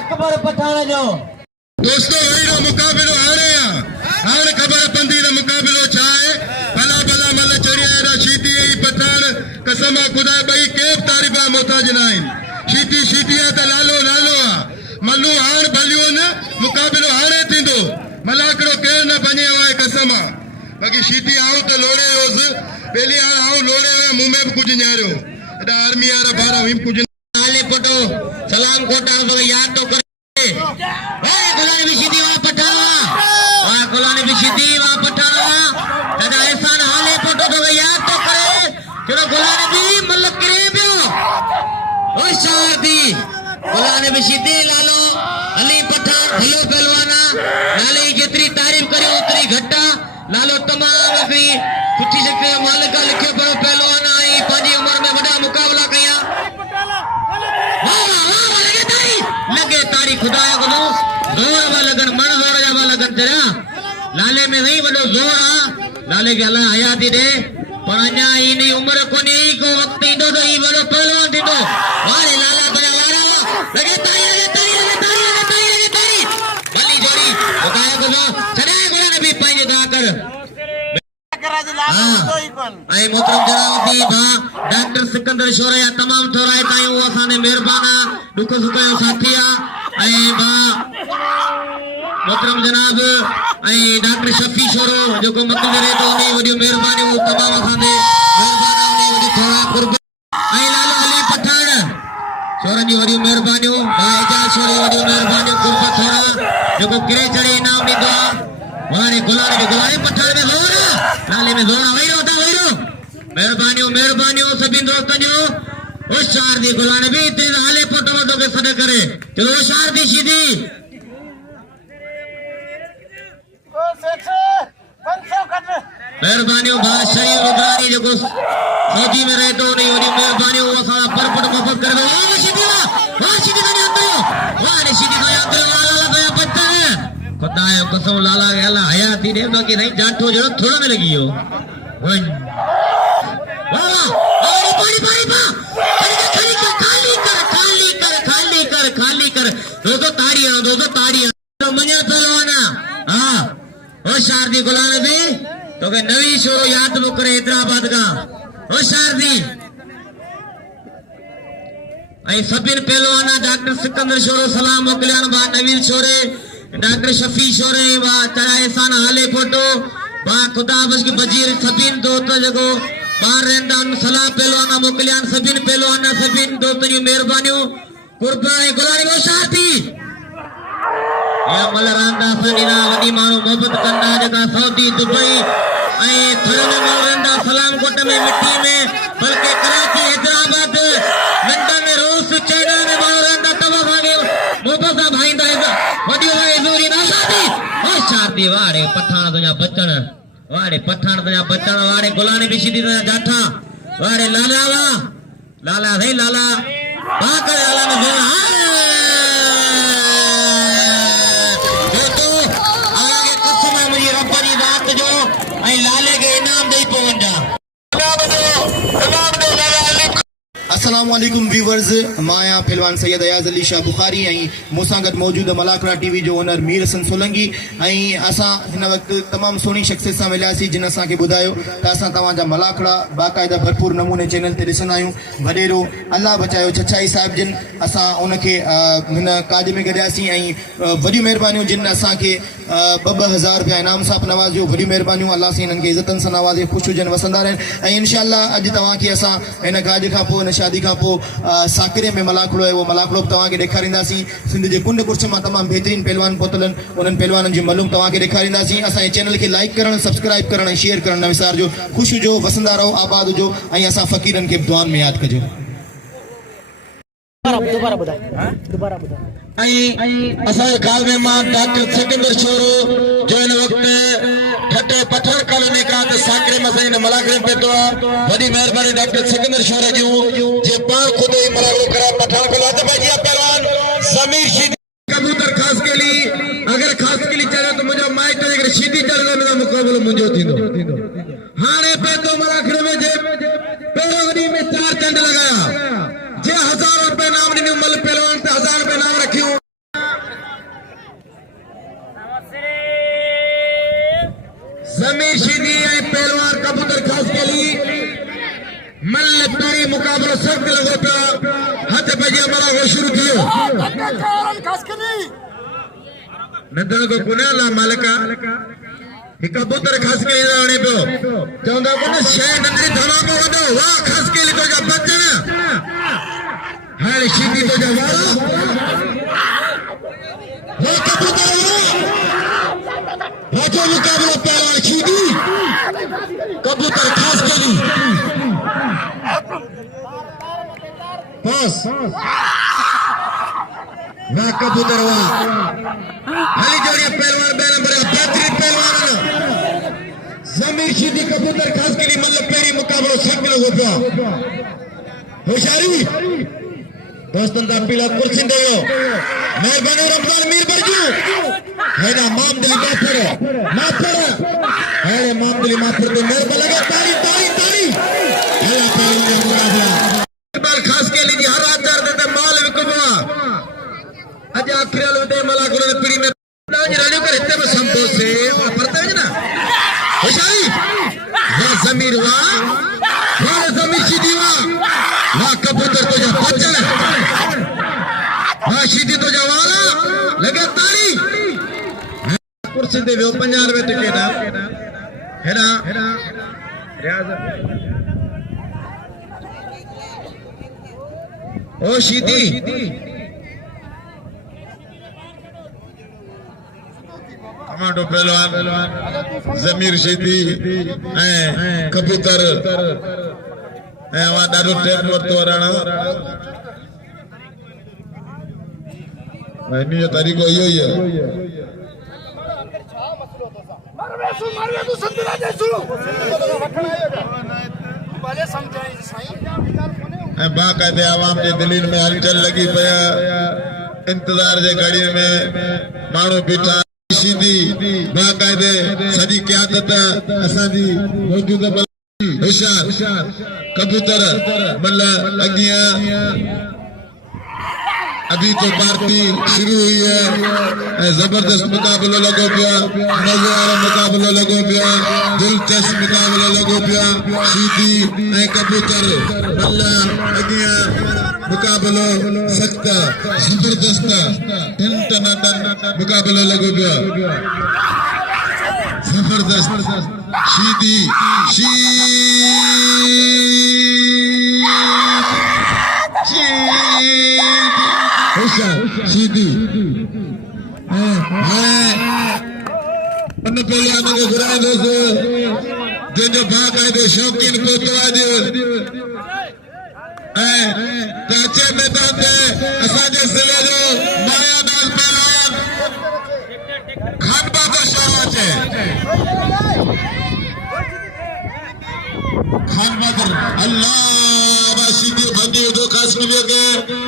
अकबर पठान जो दोस्तों वही मुकाबलो हारे हाणे खबर पंदी दा मुकाबलो छाए भला भला मल चढ़िया शीती पठान कसम खुदा भाई केब तारीफा मोहताज नाइन शीती शीतिया त लालो लालो मल्लू हाण भलियो न मुकाबलो हाणे थींदो मलाकड़ो केर न बने वाए कसम बाकी शीती आऊं त लोड़े रोज पहली हाण आऊं लोड़े मुंह में कुछ न्यारो एडा आर्मी वाला बारा हिम कुछ हाले फोटो सलाम कोटा तो याद तो करे ए गुलाम नबी शीदी वा पठानवा वाह गुलाम नबी शीदी वा पठानवा दादा एहसान हाले फोटो तो याद तो करे चलो गुलाम नबी मल करे पियो होशियार दी विशिदी लालो अली पठान भलो पहलवाना नाले जेतरी तारीफ करियो उतरी घटा लालो तमाम भी सुठी शक्ति मालिक लिखे पर पहलवाना आई पाजी उम्र में बड़ा मुकाबला किया लगे तारी खुदाया को जोर वा लगन मन जोर जा लगन तेरा लाले में नहीं बड़ो जोर आ लाले के अल्लाह हयाती दे पर अञा इनी उम्र कोनी को वक्त इंदो तो ई बड़ो पहलवान दीदो वारे लाला बड़ा लारा लगे तारी भली जोड़ी खुदाया को चढ़ाए गुरु नबी पाई दा कर आई मोहतरम जनाब भा डॉक्टर सिकंदर शोरया तमाम थोराए ताई वो असाने मेहरबाना दुख सुख जो साथिया आई भा मोहतरम जनाब आई डॉक्टर शफी शोरो जो को मत करे तो उन्हें वडी मेहरबानी वो तमाम असाने मेहरबाना उन्हें वडी थोरा कुर्ब आई लालो अली पठान शोरन जी वडी मेहरबानी भा एजाज शोरी वडी मेहरबानी कुर्ब थोरा जो को किरे चढ़े इनाम दीदो वारे गुलाने पठान में जोरा नाले में जोड़ा वही मेहरबानी सभी दोस्तों जो होशियार दी गुलाने भी इतने हाले फोटो वोटो के सदे करे चलो होशियार दी सीधी मेहरबानी बादशाही रुद्रानी जो फौजी में रहे तो नहीं वही मेहरबानी वो सारा परपट मफत कर दो वाह सीधी तो अंदर वाह ने सीधी तो अंदर लाला तो बच्चा है खुदाए कसम लाला के अल्लाह हयाती दे तो कि नहीं जाटो जो थोड़ा में लगी हो वन वाह अरे खाली कर दोस्तों ताड़ियां तो मंजर पहलवाना हां होशियार दी गुलाने दे तो के नवी शोरो याद वो करे हैदराबाद का होशियार दी आई सबिन पहलवाना डॉक्टर सिकंदर शोरो सलाम मोकलियान बा नवील शोरे डॉक्टर शफी शोरे बा चढ़ाए सान हाले फोटो बा खुदा बस की बजीर सबिन दोस्त जगो बाहर रहंदा सलाम पहलवाना मोकलियान सबिन पहलवाना सबिन दोस्त जी मेहरबानियों कुर्बानी गुलानी वो शादी या मलरांदा सनीना वडी मानो मोहब्बत करना जगह सऊदी दुबई ऐ थरन में रहंदा सलाम कोट में मिट्टी में बल्कि कराची हैदराबाद लंदन में रूस चाइना में बाहर रहंदा तवा भागे मोहब्बत सा भाईंदा है वडी भाई जोरी ना शादी ओ शादी वारे पठान तुजा बचन वारे गुलानी भी सीधी तुजा जाठा वारे लाला रे लाला बाकर लाला में जोर लाले के इनाम दे पहुंचा अस्सलाम वालेकुम व्यूवर्स माया पहलवान सैयद अयाज अली शाह बुखारी ऐं मूंसां गॾु मौजूद मलाकड़ा टीवी जो ओनर मीर हसन सोलंगी ऐं असां हिन वक़्तु तमामु सुहिणी शख़्सियत सां मिलियासीं जिन असांखे ॿुधायो त असां तव्हांजा मलाकड़ा बाक़ाइदा भरपूर नमूने चैनल ते ॾिसंदा आहियूं वॾेरो अल्लाह बचायो छछाई साहिब जिन असां उनखे हिन काज में गॾियासीं ऐं वॾियूं महिरबानियूं जिन असांखे 2,000 रुपया इनाम सां नवाज़ियो वॾियूं महिरबानियूं अल्लाह सां हिननि खे इज़तनि सां नवाज़े ख़ुशि हुजनि वसंदा रहनि ऐं इंशाअल्लाह अॼु तव्हांखे असां हिन काज खां पोइ शादी खां पोइ साकिरे में मलाकड़ो है वो मलाकड़ो तव्हांखे ॾेखारींदासीं सिंध जे कुंड कुर्स मां तमामु बहितरीन पहलवान पहुतल उन्हनि पहलवाननि जी मलूम तव्हांखे ॾेखारींदासीं असांजे चैनल खे लाइक करणु सब्सक्राइब करणु ऐं शेयर करणु न विसारजो ख़ुशि हुजो वसंदा रहो आबाद हुजो ऐं असां फ़क़ीरनि खे दुआनि में यादि कजो दोबारा बुधा असांजे काल में मां डॉक्टर सिकंदर शोरो जो हिन वक़्तु ठटे पठान कॉलोनी का साकरे में हिन मलाकड़े पे तो वॾी महिरबानी डॉक्टर सिकंदर शोरो जूं जे पाण खुद ही मलाकड़ो करा पठान को लात भाई पहलवान समीर शीदी कबूतर खास के लिए अगर खास के लिए चले तो मुझे माइक तो अगर शीदी चले मेरा मुकाबलो मुझे थींदो हाने पे तो मलाकड़े में जे पेरोगनी में 4 चंड लगाया जे 1000 रुपए नाम ने मल पहलवान पे 1000 रुपए नाम रखियो समीर शीदी पहलवान कबूतर खास के लिए मल तारी मुकाबला सख्त लगो पिया हथ बजे हमारा वो शुरू कियो नदन को कुनाला मालिका ही कबूतर खास के लिए आने पियो चवंदा को न शे नंढी धमाको वडो वाह खास के लिए तो जा बचन हाणे शीदी तो जा वो कबूतर वो जो मुकाबला पहलवान शीदी कबूतर खास के लिए बस वाह कबूतर वाह हली जोड़िया पहलवान बे नंबर बेहतरीन पहलवान जमीर शीदी कबूतर खास के लिए मतलब पेरी मुकाबलो शक्ल हो गया होशियारी दोस्तन दा पीला कुर्सी दो मेहरबानी रमजान मीर बरजू है ना मामदली माफर है मामदली माफर तो मेहरबान लगे ताली ताली ताली है पहलवान मुकाबला बाल खास के लिए हर रात चार देते माल विकुबा आज आखिरी वाले दे मला गुरु पीड़ी में आज रानियों का रहते में संतो से पड़ता है ना होशियारी वाह जमीर वाह जमीर सीधी वाह कबूतर तो जा बच्चा वाह सीधी तो जा वाला लगे ताली कुर्सी दे वो 50 रुपए टिकट है ना रियाज ओ सीधी कमांडो पहलवान जमीर शीदी कबूतर वहां ॾाढो टेप वरितो रण इन जो तरीक़ो इहो ई आहे ऐं बाक़ाइदे आवाम जे दिलनि में हलचल लगी पिया इंतज़ार जे घड़ी में माण्हू बीठा सीधी बाक़ाइदे सॼी क़यादत असांजी मौजूद होशियार कबूतर मतलब अगिया अभी तो पार्टी शुरू हुई है जबरदस्त मुकाबलो लगो पिया मजे वाला मुकाबलो लगो पिया दिलचस्प मुकाबलो लगो पिया सीधी कबूतर मतलब अगिया मुकाबलो सख्त जबरदस्त टन मुकाबलो लगो पिया जबरदस्त सीधी सीधी पहलवान के घुराए दोस्तों जो भाग आए थे शौकीन पोतो आज प्राचे मैदान थे असांजे ज़िले जो मायादास पहलवान खान बहादुर शाह है खान बहादुर अल्लाह सीधी बंदी दो खास मिले के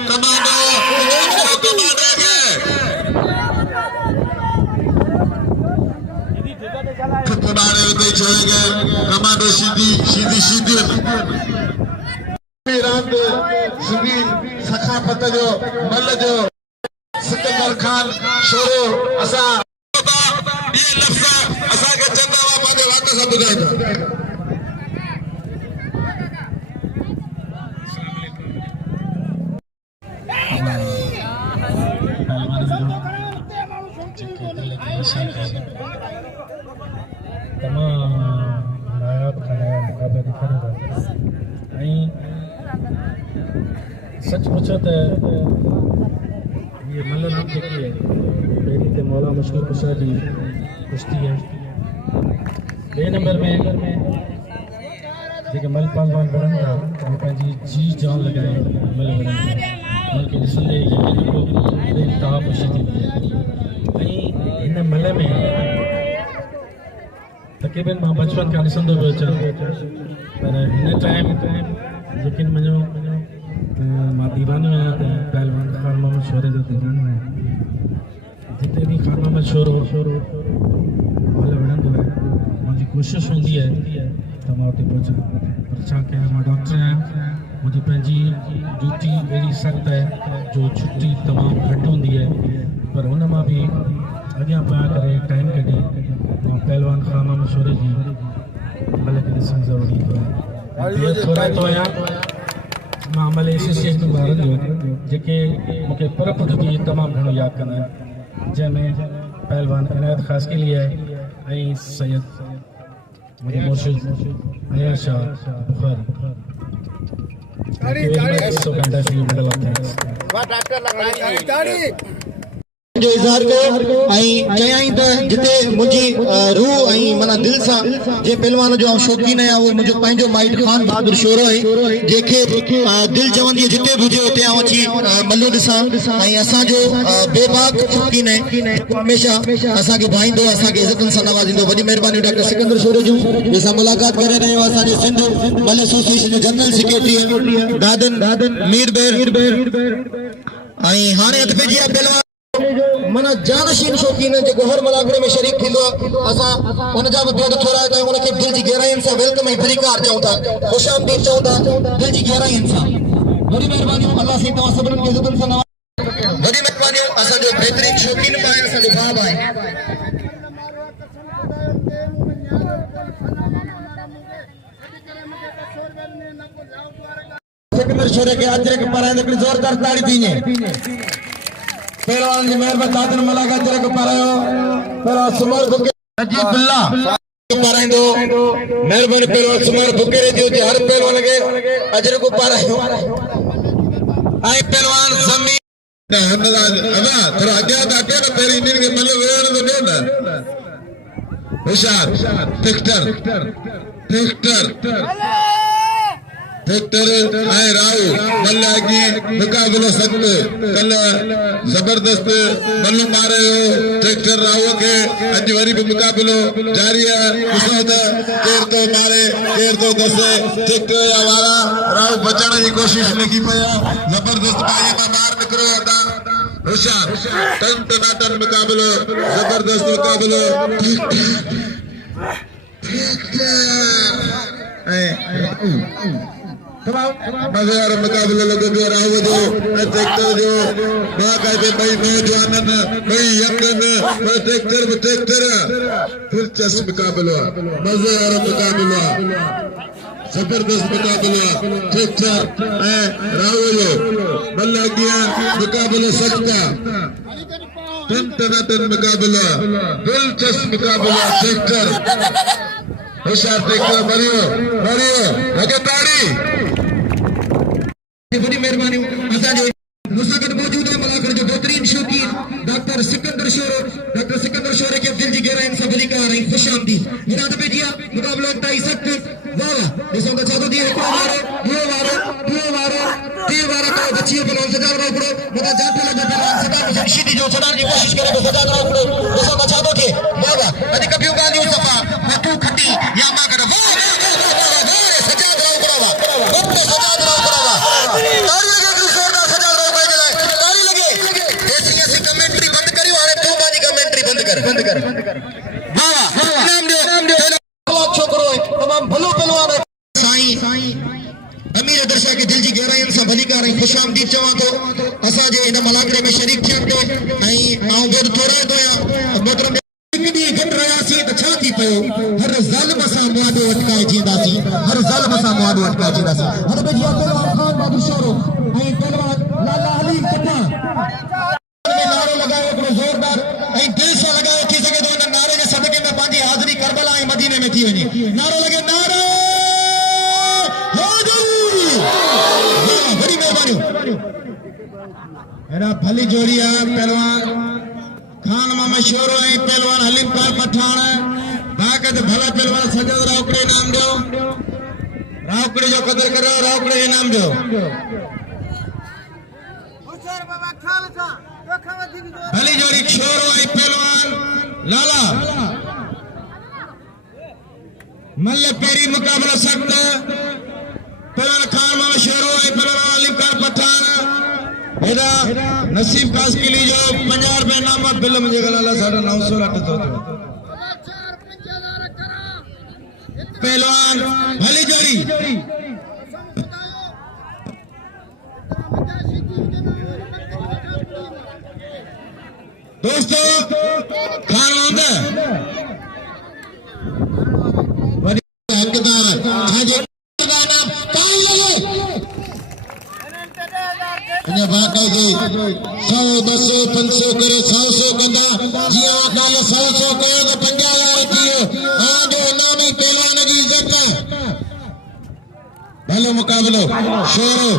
कमांडो कमांडो होते छोड़ेंगे कमांडो सीधी रांद सिंधी सखाफत जो मल जो सिकंदर खान शोरो असा ये लफ्ज़ असा के चंदा पंहिंजे वाक़ सां ॿुधाईंदा तमाम नायाब खाना मुकाबले दिखाने सच पूछो तो ये मल्ल नाम जेकी है पहली तो मौला मशहूर कुशा जी कुश्ती है बे नंबर में जेके मल पहलवान बनन था वो पंहिंजी जी जान लगाए मल बनन था मल के ॾिसंदे जेको बेताब ख़ुशी थींदी आहे हिन मल में तक़रीबन मां बचपन खां ॾिसंदो पियो अचां पर हिन टाइम लेकिन मुंहिंजो मां दीवानो आहियां त पहलवान खान मोहम्मद शोरे जो दीवानो आहियां जिते बि खान मोहम्मद शोरो मल विढ़ंदो आहे मुंहिंजी कोशिशि हूंदी आहे त मां उते पहुचां पर छा कयां मां डॉक्टर आहियां मुंहिंजी पंहिंजी ड्यूटी अहिड़ी सख़्तु आहे जो छुट्टी तमामु घटि हूंदी आहे पर हुन मां बि अॻियां पिया करे टाइम कढी मां पहलवान खान मोहम्मद शोरे जी मल खे ॾिसणु ज़रूरी थो आहियां मां अमल एसोसिएशन ॿारनि जो जेके मूंखे पर पुठ बि तमामु घणो यादि कंदा आहिनि जंहिंमें पहलवान इनायत ख़ासकेली आहे ऐं सैयद मुंहिंजे मुर्शिद अयार शाह बुखारी जो इज़हार कयो ऐं चयाईं त जिते मुंहिंजी रूह ऐं माना दिल सां जे पहलवान जो शौक़ीन आहियां उहो मुंहिंजो पंहिंजो माइट ख़ान बहादुर शोरो आहे जंहिंखे दिल चवंदी आहे जिते बि हुजे उते आउं अची मल्लो ॾिसां ऐं असांजो बेबाक शौक़ीन आहे हमेशह असांखे भाईंदो असांखे इज़तनि सां नवाज़ींदो। वॾी महिरबानी डॉक्टर सिकंदर शोरे जूं जंहिंसां मुलाक़ात करे रहियो असांजे सिंध मल एसोसिएशन जो जनरल सेक्रेटरी दादन मीर बेर ऐं हाणे हथ पेजी आहे पहलवान माना जानशीन शौक़ीन जेको हर मुलाक़े में शरीक थींदो आहे असां हुनजा बि बेद थोरा कयूं हुनखे दिल जी गहराइयुनि सां वेलकम ऐं भरीकार चऊं था ख़ुश आमदीद चऊं था दिल जी गहराइयुनि सां। वॾी महिरबानी अल्लाह साईं तव्हां सभिनीनि खे इज़तनि सां नवाज़। वॾी महिरबानी असांजो बहितरीन शौक़ीन बि आहे असांजो भाउ आहे सिकंदर शोरे के अजरक पराए हिकिड़ी ज़ोरदार ताड़ी थींदी पहलवान जी मेहरबानी दादन मलाक अजरक परायो पहलवान सुमर बुके अजीब बिल्ला पराइंदो मेहरबानी पहलवान सुमर बुकेरे जो हर पहलवान के अजरक परायो आई पहलवान समी हमराज अबा थोड़ा आगे ना तेरी इंडियन के मल्लो वेण तो दे ना होशियार टेक्टर आए राव मल्ला की मुकाबलो सख्त कल जबरदस्त मल्लो मारे हो ट्रैक्टर राव के अज वरी भी मुकाबलो जारी है उसने केर तो मारे केर तो दसे ट्रैक्टर या वाला राव बचाने की कोशिश न की पया जबरदस्त बाजी में मार निकलो था होशियार टन मुकाबलो जबरदस्त मुकाबलो मज़ेदार मुकाबला लॻो पियो राव जो ट्रैक्टर जो बाक़ाइदे ॿई नौजवानन ॿई यंगन ट्रैक्टर दिलचस्प मुकाबलो आहे मज़ेदार मुकाबलो आहे जबरदस्त मुकाबलो आहे ट्रैक्टर ऐं राव जो बल्लागिया मुकाबलो सख्त आहे टन मुकाबलो आहे दिलचस्प मुकाबलो आहे ट्रैक्टर होशियार ट्रैक्टर मरियो लगे ताड़ी बड़ी मेहरबानी असांजे मुसागत मौजूद है मलाकर जो बेहतरीन शौकीन डॉक्टर सिकंदर शोरे के दिल जी गहराइयुनि सां भलीकार ऐं ख़ुश आमदीद हिदायत पे जिया मुकाबलो इंतहाई सख्त वाह ॾिसो त छा थो थिए हिकिड़ो वारो ॿियो वारो टे वारा तो बचियो पियो सजा करो पियो मता जाते लॻे पियो सजा शमशीदी जो छॾण जी कोशिश करे पियो सजा करो पियो ॾिसो त छा थो थिए वाह अॼु कबियूं ॻाल्हियूं सफ़ा तूं खटी या मां कर वाह सजा करो पियो सजा करो बंद कर छोकरो तमाम भलो पहलवान साईं अमीर दर्शा के दिल जी गहराइयुनि सां भलीकार ऐं ख़ुश आमदीद चवां थो असांजे हिन मुलाक़े में शरीक थियण ते ऐं आउं बेद थोराए थो आहियां मोहतरम हिकु ॾींहुं गॾु रहियासीं त छा थी पियो हर ज़ालिम सां मुआदो अटकाए जींदासीं हर पंहिंजी पहलवान ख़ान बहादुर शोरो ऐं पहलवान लाला हलीम पठान नारो लगायो हिकिड़ो ज़ोरदार ऐं दिल सां लगायो थी सघे थो हिन नारे जे सदके में पंहिंजी हाज़िरी करबला ऐं मदीने में थी वञे नारो लगे नारो बड़ी मेहरबानी हेड़ा भली जोड़ी है पहलवान खान मामा शोरो ऐं पहलवान हलीम खान पठान बाक़त भला पहलवान सजद रावकड़े इनाम दो रावकड़े जो कदर करो रावकड़े इनाम दो भली जोड़ी शोरो ऐं पहलवान लाला मल्ले पेरी मुकाबला सख्त पहलवान खान मामा शोरो ऐं पहलवान हलीम खान पठान हेदा नसीब कासकिली जो 50 रुपए इनाम बिल मुझे गला 950 तो पहलवान भली जोड़ी दोस्तों खान होंगे बड़ी हकदार है आज गाना काई लगे इन्हें बाकी जी 100 200 500 करे 100 कंदा जिया काल 100 कयो तो 50,000 कियो हां जो इनामी पहलवान की इज्जत है भलो मुकाबलो शोरो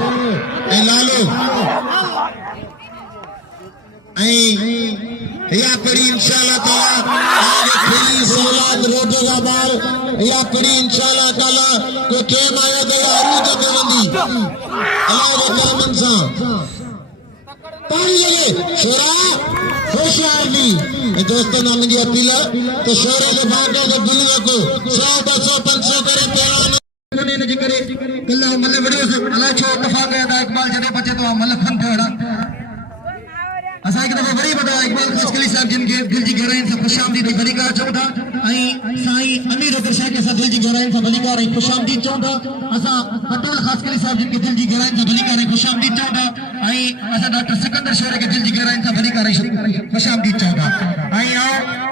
ए लालू या पड़ी इंशाल्लाह ताला आज खुली सोलाद रोटे का बार या पड़ी इंशाल्लाह ताला को केम आया तो यारू तो बंदी अल्लाह के करम से पानी लगे शोरा होशियार नहीं दोस्तों ना मुझे अपील तो शोरे के भागे के दिलियों को 100 200 500 करे पैरान ने जी करे कल्ला मतलब वीडियो से अल्लाह छो इत्तेफाक गया था इकबाल जने बचे तो मतलब फन थोड़ा असा एक दफा बड़ी बड़ा इकबाल खासकली साहब जिनके दिल जी गहराई से खुशामदीद भली का चौथा साईं अमीर अदर शाह के साथ दिल जी गहराई से भली का खुशामदीद चौथा असा पटोल खासकली साहब जिनके दिल जी गहराई से भली का खुशामदीद चौथा असा डॉक्टर सिकंदर शोरे के दिल जी गहराई से भली का खुशामदीद चौथा आओ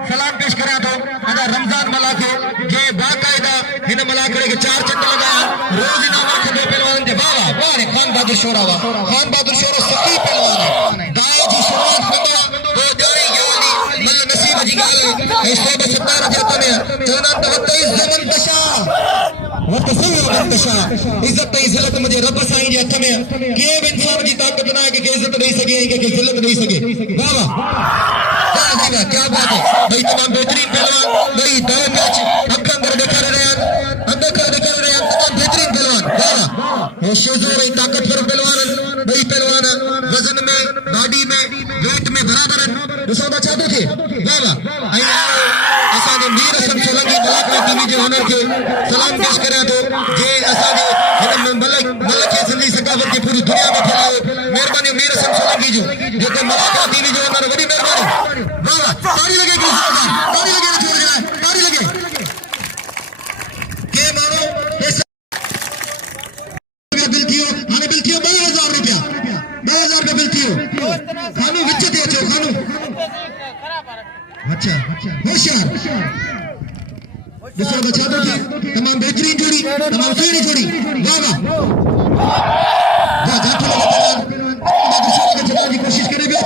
सलाम पेश करा तो अदा रमजान मला के जे बाकायदा इन मला करे के 4 चंद लगाया रोज इनाम रखदे पहलवान जे वाह वाह रे खान बहादुर शोरा वाह खान बहादुर शोरा सही पहलवान है दाए जी शुरुआत में तो जारी यानी मल नसीब जी गाल ऐसे बे 17 जाता में चौना तवत जमन तशा वतसवी तशा इज्जत इज्जत मुझे रब साईं जे हथ में के भी इंसान की ताकत ना है कि इज्जत दे सके कि इज्जत दे सके वाह वाह क्या बात है भाई तमाम बेहतरीन पहलवान भाई दो मैच अंदर दिखा रहे हैं तमाम बेहतरीन पहलवान वो शुजूर ताकतवर पहलवान भाई पहलवान वजन में बॉडी में वेट में बराबर दूसरा चाहते थे वाह असांजे मीर हसन सोलंकी मलाकरा टीवी जे हुनर के सलाम पेश करियां तो जे असांजे हिन मलक खे सिंधी सकाफत के पूरी दुनिया में फैलायो मेहरबानी मीर हसन सोलंकी जो जेके मलाकरा टीवी जे हुनर वडी मेहरबानी वाह ताड़ी लगे कि ताड़ी लगे छोड़ जाए ताड़ी लगे के मानो बिल थियो हाने बिल थियो 2000 रुपया 2000 का बिल थियो खानू विच ते अचो खानू अच्छा होशियार दूसरा बचा दो तमाम बेहतरीन जोड़ी तमाम सुनी जोड़ी वाह वाह जाते लगे दूसरे के जवाब की कोशिश करेंगे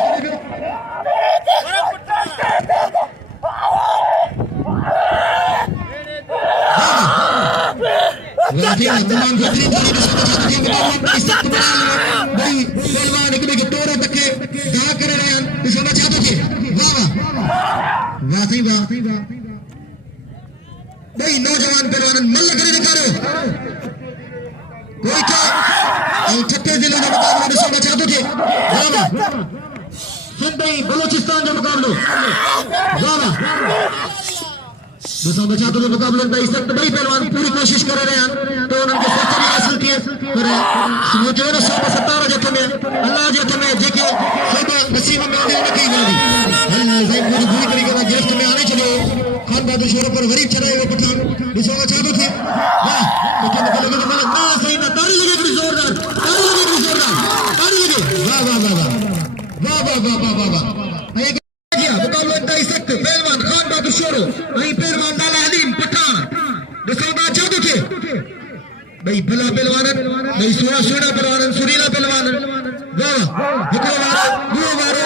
तमाम बेहतरीन बड़ी पहलवान एक के तोड़ा तक दा कर रहे हैं दूसरा बचा दो वाह सही वाह भाई नौजवान पहलवान मल्ल करे निकालो कोई क्या छत्तीस जिले का मुकाबला दूसरा बचा दो वाह सिंध बलूचिस्तान का मुकाबला वाह दूसरा बचा तो मुकाबले में इस वक्त बड़ी पहलवान पूरी कोशिश कर रहे हैं तो उनके सेंचुरी हासिल किए पर वो जो है 117 जथ में अल्लाह जथ में जेके सब नसीब में दिल में की गई अल्लाह पूरी पूरी तरीके से गिरफ्त में आने चले खान बहादुर शोर पर वरीब चढ़ाए हुए पठान दूसरा चाहते थे वाह लेकिन लगे तो मतलब ना सही ना ताड़ी लगे बड़ी जोरदार ताड़ी लगे वाह वाह वाह वाह वाह वाह वाह वाह वाह मुकाबला का इस वक्त पहलवान खान बहादुर शोर पहलवान लाला हलीम पठान दूसरा चाहते थे भाई भला पहलवान भाई सोना पहलवान सुरीला पहलवान वाह हिकड़ो मारो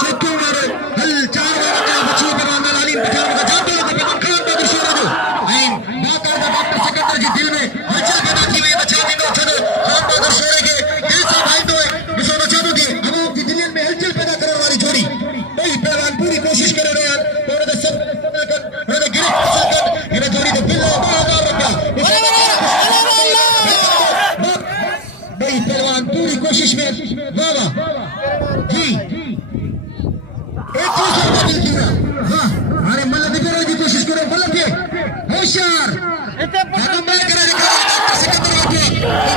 चौथो मारो हल 4 वारो बच्चो पहलवान लाला हलीम पठान का जातो पहलवान खान बहादुर शोर जो ऐं बाकायदा डॉक्टर सिकंदर जी दिल में हलचल पैदा थी वई बचा दी छो खान बहादुर शोर के दिल से भाईंदो दूसरा चाहतो थे अमो की दिल में हलचल पैदा करने वाली जोड़ी भाई पहलवान पूरी कोशिश कर रहे हैं तो सब गिरफ्त हासिल कर इन जोड़ी को बिल 2000 रुपया भाई पहलवान पूरी कोशिश में वाह जी एक दूसरे का बिल दिया वाह अरे मल्ल निकलने की कोशिश करो मल्ल के होशियार मल्ल करे निकाल डॉक्टर सिकंदर बैठे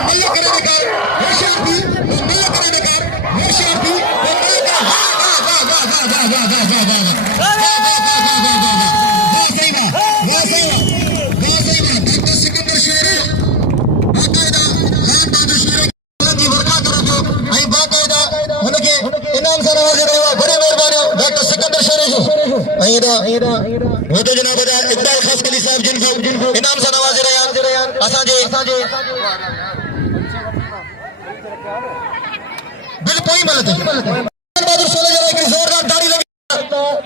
मल्ल करे निकाल होशियार भी मल्ल करे निकाल होशियार भी जनाब इकबाल खासकली साहब जिनको इनाम से नवाजे रहे असांजे बिल कोई मलत बहादुर सोले जरा एक जोरदार ताड़ी लगी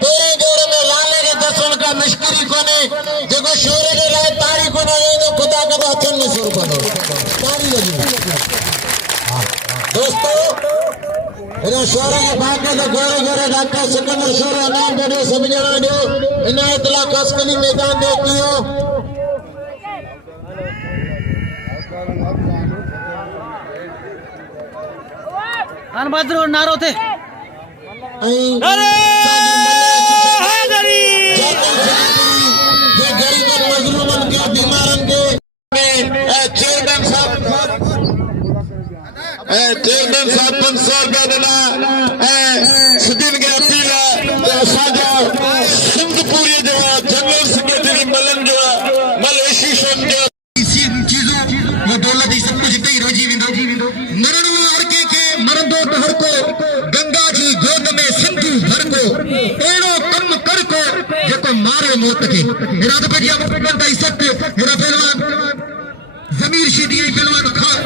तेरे जोड़े में लाले के दर्शन का मशकरी कोने देखो शोरे के लाए ताड़ी कोने ये खुदा का बातन में सुर कोने ताड़ी लगी दोस्तों शोर के भाग्य जो गोरे गोरे डॉक्टर सिकंदर शोर इनाम दे सभी जना दो इनायत ला कास्कली मैदान दे कियो अन बदरो नारो थे अरे हैदरी ये गरीब और मजलूमन के बीमारन के चेयरमैन साहब 500 रुपया देना सुदीन के अपील साजो सिंहपुरी जो जनरल सेक्रेटरी मलन जो मल एसोसिएशन जो इसी चीजों वो दौलत सब कुछ इतनी रोजी विंदो मरण और के मरण दो हर को गंगा जी गोद में सिंधु भर को एड़ो कम कर को जेको मारे मौत के मेरा तो पेटिया मुकद्दर इज्जत मेरा पहलवान जमीर शीदी पहलवान खान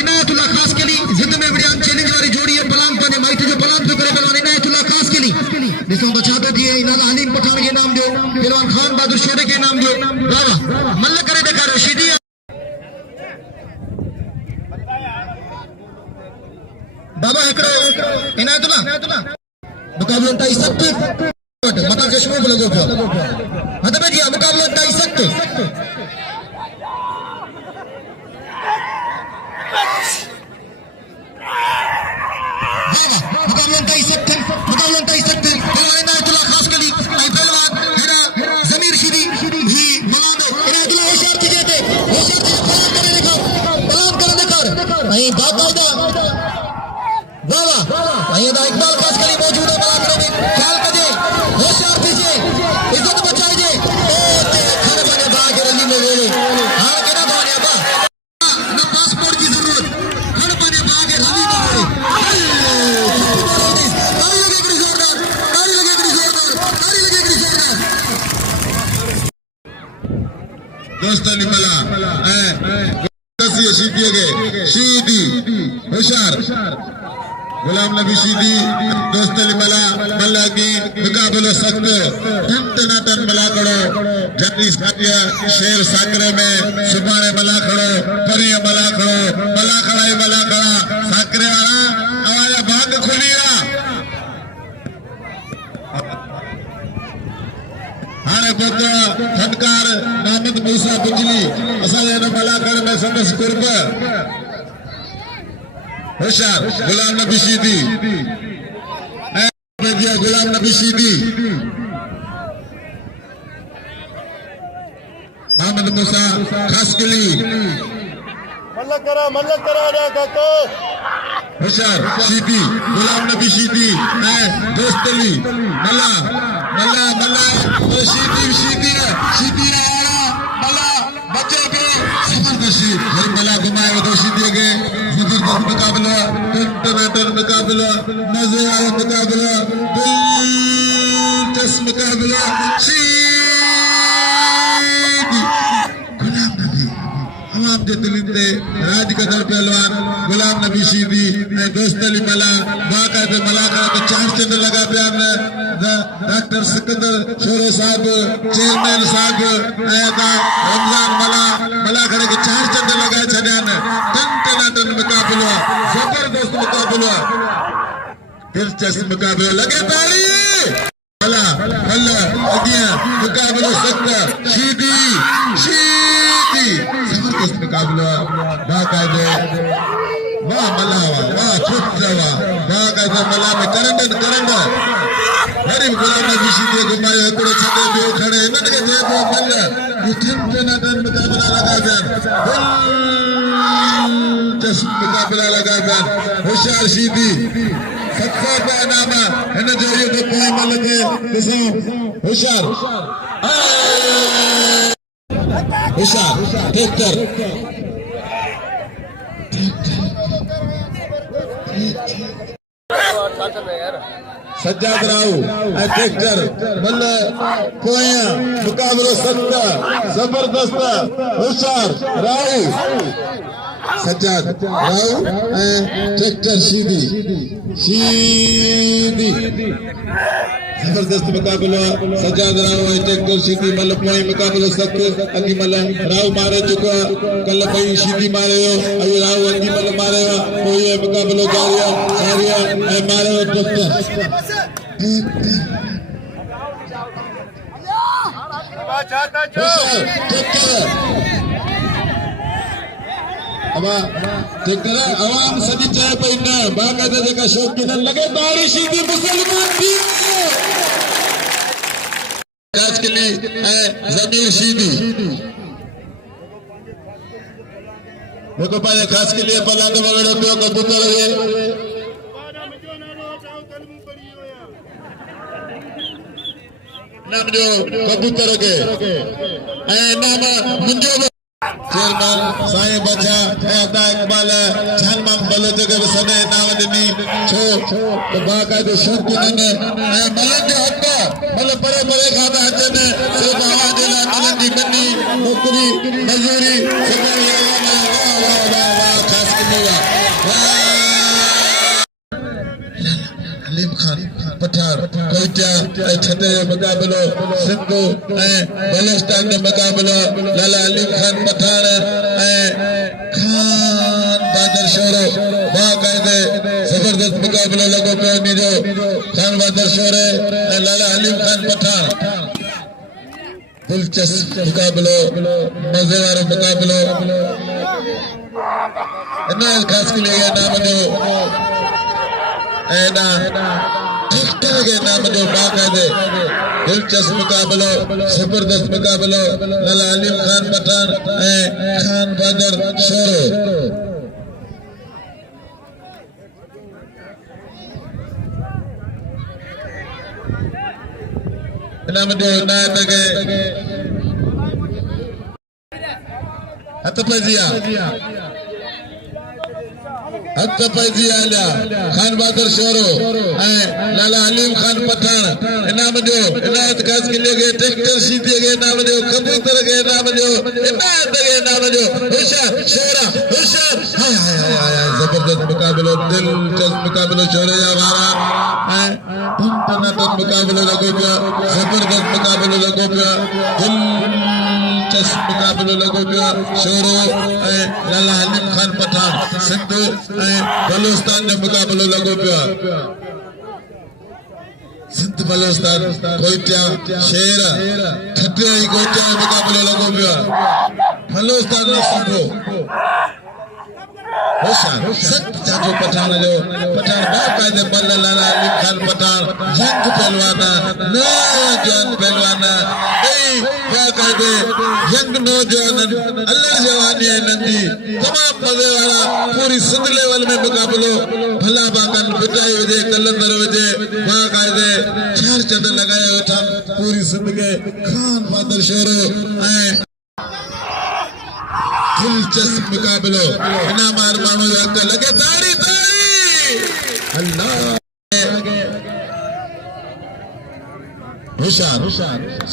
इनायतुल्लाह खास के लिए जिंद में बड़ियान चैलेंज वाली जोड़ी है पलान तो ने माइट जो पलान तो करे पहलवान इनायतुल्लाह खास के लिए जिसको बचाते दिए इनाला हलीम पठान के नाम दो पहलवान खान बहादुर शोरे के नाम दो वाह मल्ल करे देखा रशीदी बाबा एकड़ो इनायतुल्लाह मुकाबला ताई सकते मता चश्मो बोले जो हद में दिया मुकाबला ताई सकते मुकाबला ताई सकते पहलवान इनायतुल्लाह खास के लिए पहलवान मेरा जमीर शीदी ही मलानो इनायतुल्लाह होशियार चीजें थे पलान करे देखो नहीं बाकायदा वाह दा इकबाल खास के लिए मौजूद है बला करे ख्याल कर दे होशियार पीछे इज्जत बचाई दे ओ ते खाने बने बाग रली में वेले हां केना बाने बा ना पासपोर्ट की जरूरत खाने बने बाग रली में वेले ताली लगे दोस्तों निमला दसिए शीदी होशियार गुलाम नबी शीदी दोस्त लिमला मल्लागी मुकाबलो सख्त टन टन मला कड़ो जन्नी साथिया शेर साकरे में सुबाने मला खड़ो परिया मला खड़ा साकरे वाला हमारा भाग खुलिया हाणे पोता फटकार नामद मूसा बिजली असाजे न मला कर में संदस कुर्ब होशियार गुलाम नबी शीदी गुलाम नबी शीदी मोहम्मद मूसा खासकली मल्लक करा ना काको होशियार शीदी गुलाम नबी शीदी दोस्त अली मल्ला शीदी मल्ला बच्चे के जबरदस्त मल्ला घुमाए तो शीदी के जबरदस्त मुकाबला टन मुकाबला मजे वाला मुकाबला दिलचस्प मुकाबला गुलाम नबी हमाम जे दिलिंदे राज कदर पहलवान गुलाम नबी शीदी दोस्त अली मला बाकायदे मला का तो 4 चंद लगा बयान डॉक्टर सिकंदर शोरे साहब चेयरमैन साहब आया रमजान मला करे के 4 चंद लगा छड्यान टन मुकाबला जबरदस्त मुकाबला दिलचस्प मुकाबला लगे ताली अगिया मुकाबला सख्त शीदी जबरदस्त मुकाबला बाकायदे वाह मलावा वाह खुदवा बाकायदे मला में करंड हरी गुलाम नबी शीदी घुमाए एकड़ो छते बियो खड़े इनन के दे दो मल ये टन मुकाबला लगा जान दिलचस्प मुकाबला लगा जान होशियार शीदी 700 रुपया नामा इन जो ये तो कोई मल के ॾिसो होशियार ट्रैक्टर सज्जाद राव ट्रैक्टर मल कोया मुकाबलो सख्त जबरदस्त होशियार राव सज्जाद राव ट्रैक्टर शीदी जबरदस्त मुकाबलो सजाद राव ट्रैक्टर सीधी मल पोइ मुकाबलो सख्त अगी मल राव मारे चुको कल पई सीधी मारे अभी राव अगी मल मारे कोई मुकाबलो जारी सारिया ए मारे ट्रैक्टर ट्रैक्टर आवाम सजी चाहे पई न बाकायदा जेका शौकीन लगे ताड़ी सीधी मुसलमान टीम काज के लिए जमीर सीधी देखो पाए खास के लिए पलांदे वगड़ो पियो कबूतर है नाम जो कबूतर के नाम मुंजो चेयरमैन साईं बचा अदा इकबाल झालमांग बलो जगह सने नाम दिनी छो तो बाकायदे शौकीन ने मलन जो हक मतलब बड़े बड़े खाना हथे ने सिर्फ आवाज ला मलन दी बनी नौकरी मजदूरी सब वाह खास के अलीम खान पठार कोइटा छठे मुकाबलो सिंधु बलोचिस्तान जो मुकाबलो लाला अलीम खान पठान खान बहादुर शोरो बाकायदे जबरदस्त मुकाबलो लगो पियो जो खान बहादुर शोरे लाला अलीम खान पठान दिलचस्प मुकाबलो मजे वारो मुकाबलो इन खास के लिए नाम जो ट्रैक्टर के नाम जो बाकायदे दिलचस्प मुकाबलो जबरदस्त मुकाबलो लाला अलीम खान पठान खान बहादुर शोरो नाम जो नायक के हथ पजिया खान बहादुर शोरो लाला अलीम खान पठान इनाम जो इनायत खास के लिए ट्रैक्टर सीधी के नाम जो कबूतर के नाम जो इनायत के नाम जो होशियार शोरा होशियार हाय हाय हाय हाय जबरदस्त मुकाबलो दिलचस्प मुकाबलो शोरे या वारा मुकाबलो लगो पिया जबरदस्त मुकाबलो लगो पिया दिलचस्प मुकाबलो लगो पिया शोरो लाला अलीम खान पठान सिंधु बलोचिस्तान जो मुकाबलो लगो पिया सिंध बलोचिस्तान कोइटा शेर ठटे कोइटा मुकाबलो लगो पिया बलोचिस्तान सिंधु होशियार सख्त जाजो पठान बाकायदे मल्ल लाला अलीम खान पठान जंग पहलवान नौजवान पहलवान बाकायदे यंग नौजवान अल्लाह जवानी है नंदी तमाम मजे वाला पूरी सिंध लेवल में मुकाबलो भला बाकन बिटाई वजे कलंदर वजे बाकायदे चार चद लगाए वठन पूरी सिंध के खान बहादुर शोरो दिलचस्प मुकाबलो इनाम मानो लगे ताड़ी ताड़ी अल्लाह होशियार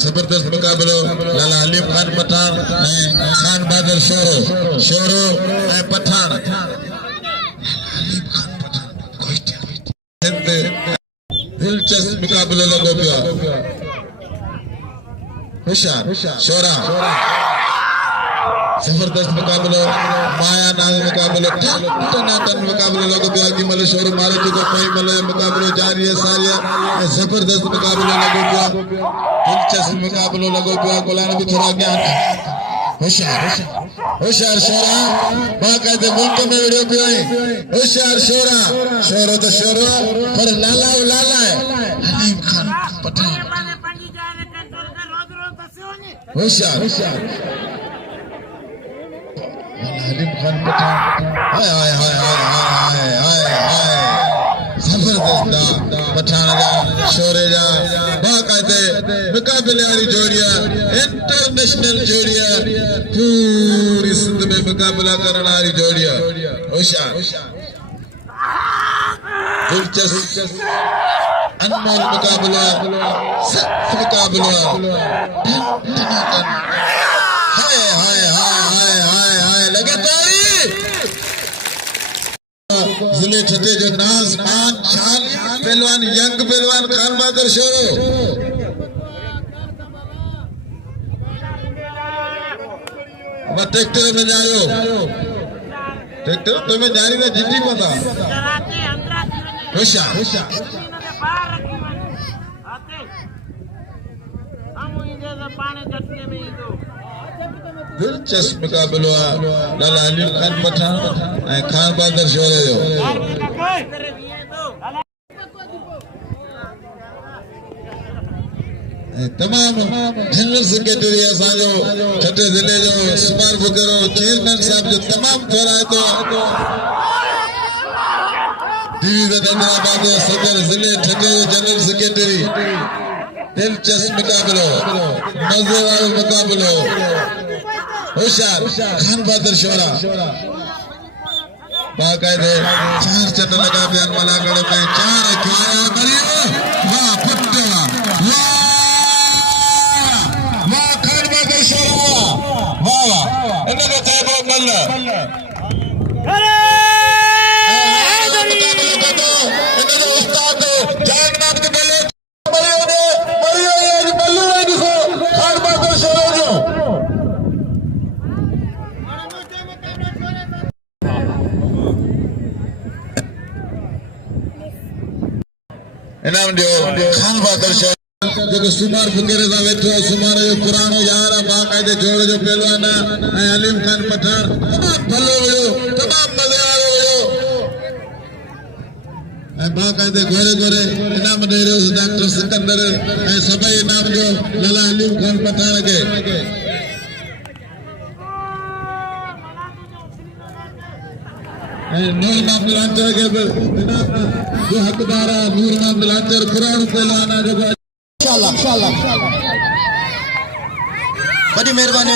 जबरदस्त मुकाबलो लाला अलीम खान पठान खान बहादुर शोरो पठान दिलचस्प मुकाबलो लगो पियो होशियार शोरा जबरदस्त मुकाबलो माया नाल मुकाबलो टन मुकाबलो लगो पियो अगी मल शोर मारे जो कोई मल मुकाबलो जारी है सारिया जबरदस्त मुकाबलो लगो पियो दिलचस्प मुकाबलो लगो पियो कोलान भी थोड़ा ज्ञान होशियार शोरा बाकायदे मुल्क में विडियो पियो होशियार शोरो तो शोरो पर लाला है अलीम खान पठान होशियार अलीम खान पठान हाय हाय हाय हाय हाय हाय जबरदस्त पठान जा शोरे जा बाकायदे मुकाबले वाली जोड़िया इंटरनेशनल जोड़िया पूरी सिंध में मुकाबला करने वाली जोड़िया होशियार दिलचस्प अनमोल मुकाबला सख्त मुकाबला हाय हाय हाय हाय हाय हाय लगे ताड़ी जिले छठे जो नाज मान शान पहलवान यंग पहलवान खान बहादुर शोरो ट्रैक्टर में जायो ट्रैक्टर तुम्हें जारी ना जिंदी पता होशियार दिलचस्प मुकाबलो लाला अली खान पठान ऐं खान बहादुर शोरे जो तमाम जनरल सेक्रेटरी असांजो छठे जिले जो सुभान बुकरो चेयरमैन साहब जो तमाम थोराए तो डिवीजन हैदराबाद सदर जिले छठे जनरल सेक्रेटरी दिलचस्प मुकाबलो मजे वालो मुकाबलो होशियार खान बहादुर शोरा बाकायदे 4 चट लगा बयान मलागढ़ में 4 खाया मरियो वाह पुट्टा वाह खान बहादुर शोरा वाह वाह इनके चाबो मल्ल इनके उस्ताद जागनाथ के बेले मरियो ये बल्लू है दिसो खान बहादुर शोरा जो इनाम जो खान बहादुर शोरा जो सुमार फुकेरे सा वेठो सुमार जो पुरानो यार बाकायदे जोड़ जो पहलवान ऐं अलीम खान पठान तमाम भलो हुयो तमाम मज़ेदार हुयो ऐं बाकायदे गोरे गोरे इनाम दे रहियो डॉक्टर सिकंदर ऐं सभई इनाम जो लाला अलीम खान पठान के नूर नाम मिलांचर के जो हकदार नूर नाम मिलांचर पुरानो पहलवान जो बड़ी मेहरबानी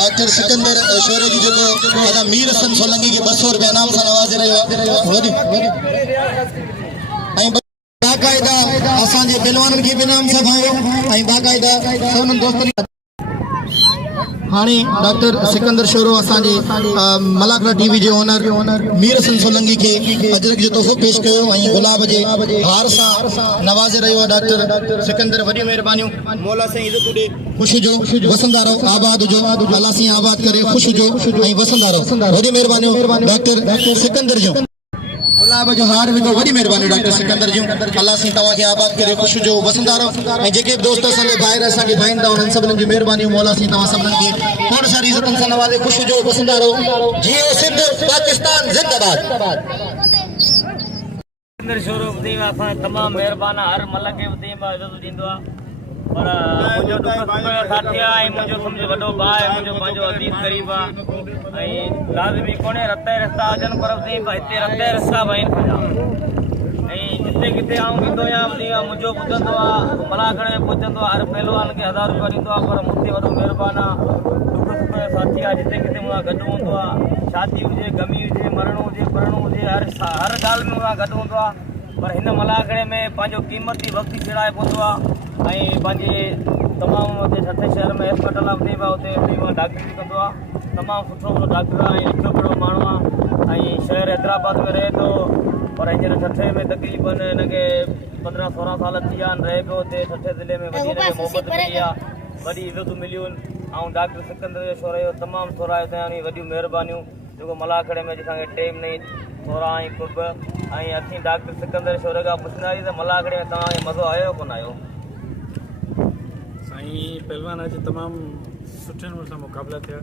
डॉक्टर सिकंदर शोरे जी जो अदा मीर हसन सोलंकी के 200 रुपया इनाम सां नवाज़े रहियो ऐं बाकायदा असांजे पहलवाननि खे बि इनाम सां भायो ऐं बाकायदा सभिनी दोस्तनि हाणे डॉक्टर सिकंदर शोरो असांजे मलाकड़ा टीवी जे ओनर मीर हसन सोलंकी के अजरक जो तोहफ़ो पेश कयो ऐं गुलाब जे हार सां नवाज़े रहियो डॉक्टर सिकंदर वॾी महिरबानियूं मौला साईं इज़त ॾे ख़ुशि जो वसंदा रहो आबाद जो अल्लाह साईं आबाद करे ख़ुशि जो ऐं वसंदा रहो वॾी महिरबानियूं डॉक्टर सिकंदर जो गुलाब जो हार विधो वॾी महिरबानी डॉक्टर सिकंदर जूं अल्लाह साईं तव्हांखे आबाद करे ख़ुशि जो वसंदा रहो ऐं जेके दोस्त असांजे ॿाहिरि असांखे भाईंदा उन्हनि सभिनीनि जी महिरबानी मौला साईं तव्हां सभिनीनि खे खोड़ सारी इज़तनि सां नवाज़े ख़ुशि जो वसंदा रहो जियो सिंध पाकिस्तान ज़िंदाबाद सिकंदर शोरो ॿुधी असां तमामु महिरबान हर मल खे ॿुधी इज़त ॾींदो आहे पर मुंहिंजो दुख साथी आहे ऐं मुंहिंजो सम्झो वॾो भाउ आहे मुंहिंजो पंहिंजो अज़ीज़ ग़रीब आहे ऐं लाज़मी कोन्हे रते रस्ता हुजनि पर ॿुधी हिते रते रस्ता बि आहिनि पंहिंजा ऐं जिते किथे आऊं वेंदो आहियां ॿुधी मुंहिंजो ॿुधंदो आहे मलाखड़ में पहुचंदो आहे हर पहलवान खे 1000 रुपया ॾींदो आहे पर मूंखे वॾो महिरबान आहे दुख सुख जो साथी आहे जिते किथे मूं गॾु हूंदो आहे शादी हुजे गमी हुजे मरणो हुजे पढ़णो हुजे हर ॻाल्हि में मूं गॾु हूंदो आहे पर हिन मलाखड़े में पंहिंजो क़ीमती वक़्तु छॾाए पवंदो आहे ऐं पंहिंजे तमामु हुते छठे शहर में हॉस्पिटल आहे ॿुधी हुते डॉक्टरी कंदो आहे तमामु सुठो डॉक्टर आहे ऐं लिखियो पढ़ियो माण्हू आहे ऐं शहर हैदराबाद में रहे थो पर हींअर छठे में तकलीफ़ हिनखे 15-16 साल थी विया आहिनि रहे पियो हुते छठे ज़िले में वॾी हिनखे मोहबत मिली आहे वॾी इज़तूं मिलियूं आहिनि ऐं डॉक्टर सिकंदर जो शोरे जो तमामु थोरायो अथई वॾियूं महिरबानियूं जेको मलाखड़े में असांखे टेम नई थोरा ऐं कुर्ब ऐं असीं डॉक्टर सिकंदर शोरे खां पुछंदासीं त मलाखड़े में तव्हांखे मज़ो आयो कोन आयो साईं पहलवान अॼु तमामु सुठे नमूने सां मुक़ाबला थिया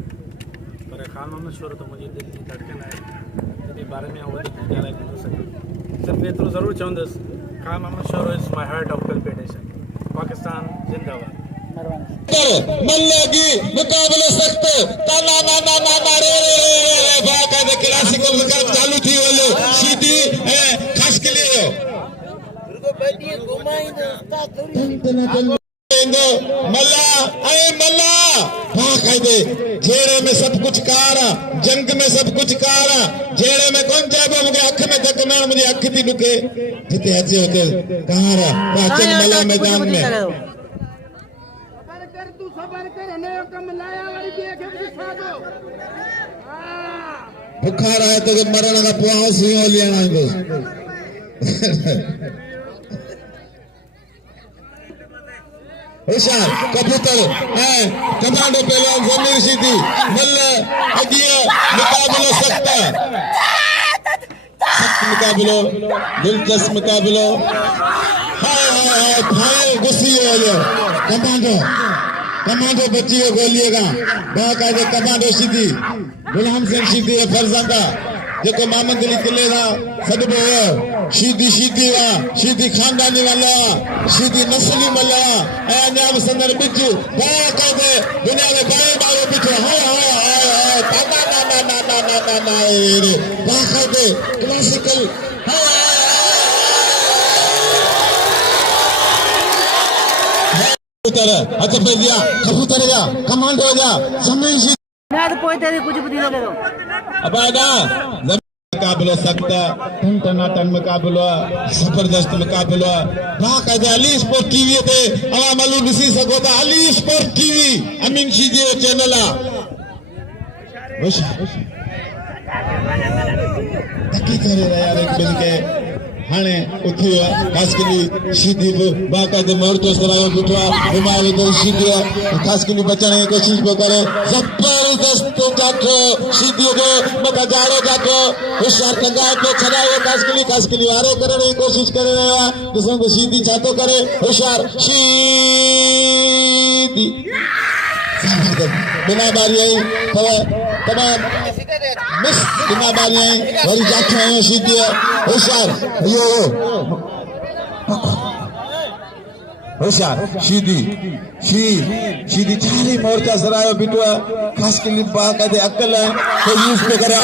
पर खान मोहम्मद शोरो त मुंहिंजी दिलि जी धड़कन आहे जंहिंजे बारे में आउं वधीक ॻाल्हाए कोन थो सघां सिर्फ़ु एतिरो ज़रूरु चवंदुसि Khan Mohammad Shoro is my heart of palpitation Pakistan जिंदाबाद मल्लो की मुकाबले सख्त ताना ना ना ना ना रे बाकायदे क्लासिकल मुकाबला चालू थी वलो सीधी खास के लिए मल्ला मल्ला बाकायदे जेड़े में सब कुछ कारा जंग में सब कुछ कारा जेड़े में कौन जाबो मुके अख में धक ना मुझे अख थी दुखे जिते अचे होते कारा पाचन मल्ला मैदान में भुखा रहे तो मरण का पुआओ सिंह लिया होशियार कबूतर है कमांडो पहलवान जमीर सीधी मल्ल अगिए मुकाबलो सख्त मुकाबलो दिलचस्प मुकाबलो हाय हाय हाय फाइल गुस्सी हो गया कमांडो बच्ची को गोलिएगा बाकायदे कमांडो सीधी गुलाम सिंह सीधी फर्जंदा जेको मोहम्मद अली किले का सदबो हो सीधी सीधी सीधी खानदानी वाला सीधी नस्ली वाला अञा संदर बिच बाकायदे दुनिया में बड़े बारो बिच हाय हाय हाय हाय ना ना ना ना ना ना ना रे बाकायदे क्लासिकल हाय कबूतर अच्छा पे दिया कबूतर गया कमांडो गया समय मैं तो पोते कुछ भी दे दो अब आएगा मुकाबलो सख्त टनाटन मुकाबलो जबरदस्त मुकाबलो बाकायदे अली स्पोर्ट टीवी ते अवा मालूम ॾिसी सघो था अली स्पोर्ट टीवी अमीन शी जो चैनल तकी करे रहा एक बिन के हाणे उथे खासकली सीधी बाकायदे मोर्चो सरायो बिठो हिमायत तो सीधी खासकली बचण की कोशिश पे करे जबरदस्त जातो सीधी को मता जाड़ो जातो होशियार कंगा पे छड़ायो खासकली वारे करने की कोशिश करे रहा जिसमें को सीधी चातो करे होशियार सीधी बिना बारी आई तमाम मिस बिना बारी आई वरी जातो है सीधी होशियार यो होशियार सीधी चारी मोर्चा सरायो बिटो खास के लिए बाकायदे अकल है तो यूज पे करे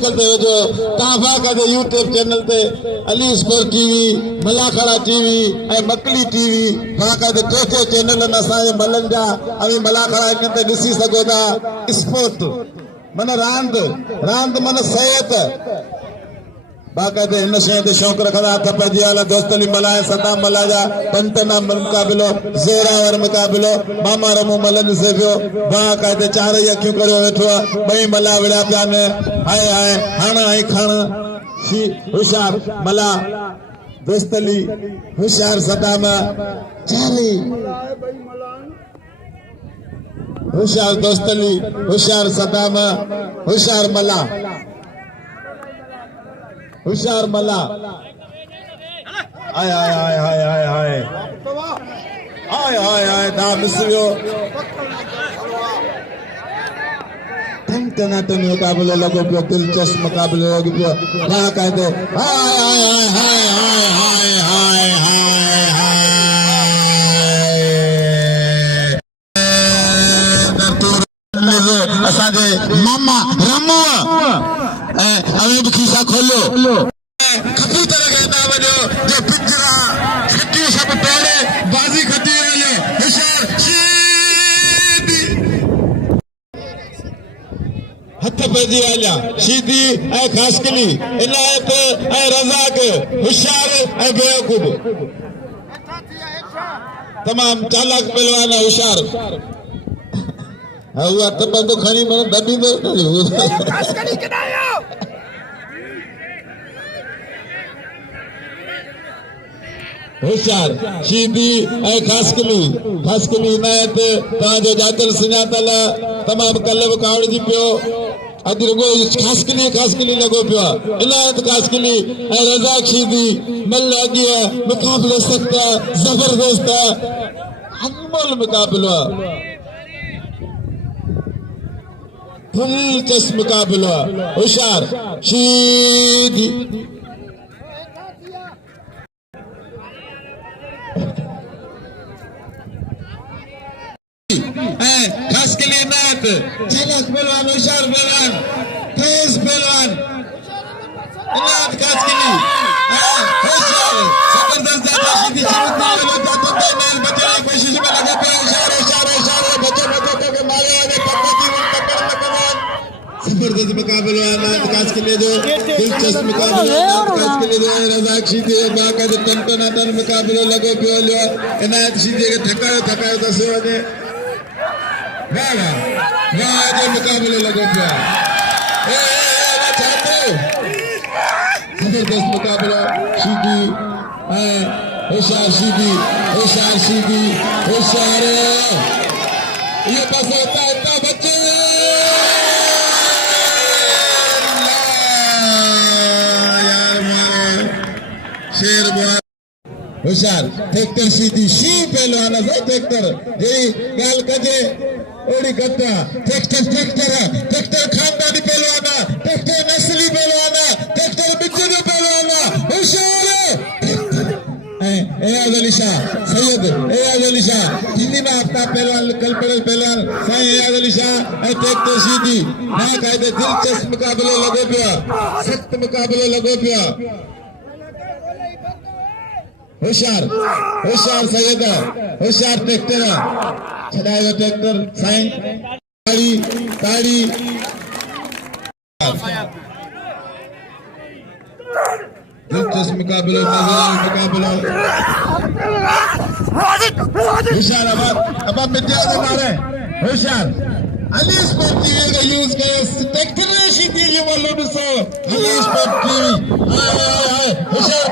करते हो जो ताफा का यूट्यूब चैनल पे Ali sport TV Malakhra TV ए मकली टीवी बाकायदे टे चैनल असांजे मलन जा अवी मलाखड़ा इन ते ॾिसी सघो था स्पोर्ट मन रांद मन सेहत बाकायदे इन शइ ते शौक़ रखंदा हथ पइजी आला दोस्त अली मलाए सदाम मला जा पंतना मुकाबिलो ज़ोरावर मुकाबिलो मामा रमू मलन से पियो बाकायदे चार ई अखियूं करियो वेठो आहे ॿई मला विड़िया पिया आहिनि हाय हाय हण ऐं खण होशियार मला दोस्त अली होशियार सदाम चारी होशियार दोस्त अली होशियार सदाम होशियार मला होशियार मला आय आय आय आय आय आय आय आय आय दा मिसरियो टनाटन मुकाबलो लगो पियो दिलचस्प मुकाबलो लगो पियो बाकायदे हाय हाय हाय हाय हाय हाय हाय असांजे मामा रमू अवे भी खीसा खोलो कबूतर कहता वजो जो पिंजरा खटी सब तोड़े बाजी खटी वाले होशियार सीधी हथ पेजी वाला सीधी ए खासकली इनायत ए रज़ाक होशियार ए बेवकूफ तमाम चालाक पहलवान होशियार हुआ तब तो खरी मन दबी दे होशियार सीधी ऐं खासकली इनायत तव्हांजो जातल सुञातल तमाम कल्ब कावड़जी पियो अॼु रुगो खासकली लॻो पियो आहे इनायत खासकली ऐं रज़ाक सीधी मल अॻिए मुक़ाबिलो सख़्त आहे ज़बरदस्त आहे अनमोल मुक़ाबिलो आहे दिलचस्प मुकाबलो होशियार सीधी खास के लिए नात चालाक पहलवान होशियार पहलवान तेज पहलवान नात खास के लिए होशियार जबरदस्त जाता सीधी जाता मेल बचाने की कोशिश में लगा पे होशियार बच्चे के मारे वाले जबरदस्त मुकाबले आनंद काज के लिए जो दिलचस्प मुकाबले काज के लिए जो रज़ाक शीदी बाकायदे टन मुकाबलो लगो पियो लियो इनायत शीदी के थकायो दसे वने वाह जो मुकाबले लगो पियो जबरदस्त मुकाबला शीदी होशियार शीदी ये बस होता बच्चे शेर होशियार ट्रैक्टर सीधी शी पहलवान ट्रैक्टर यही गाल कजे ओडी कत्ता ट्रैक्टर खानदानी पहलवान ट्रैक्टर नस्ली पहलवान ट्रैक्टर बिचू पहलवान होशियार एयाज अली शाह सैयद एयाज अली शाह हिंदी में अपना पहलवान कल पहलवान साईं एयाज अली शाह ट्रैक्टर सीधी ना कायदे दिलचस्प मुकाबले लगो पिया सख्त मुकाबले लगो पिया होशियार सैयद होशियार ट्रैक्टर छड़ाए ट्रैक्टर साईं ताड़ी दिलचस्प मुकाबले होशियार अब मिट्टिया से मारे होशियार अली स्पोर्ट टीवी का यूज करे ट्रैक्टर शीदी जो वालों ने सो अली स्पोर्ट टीवी होशियार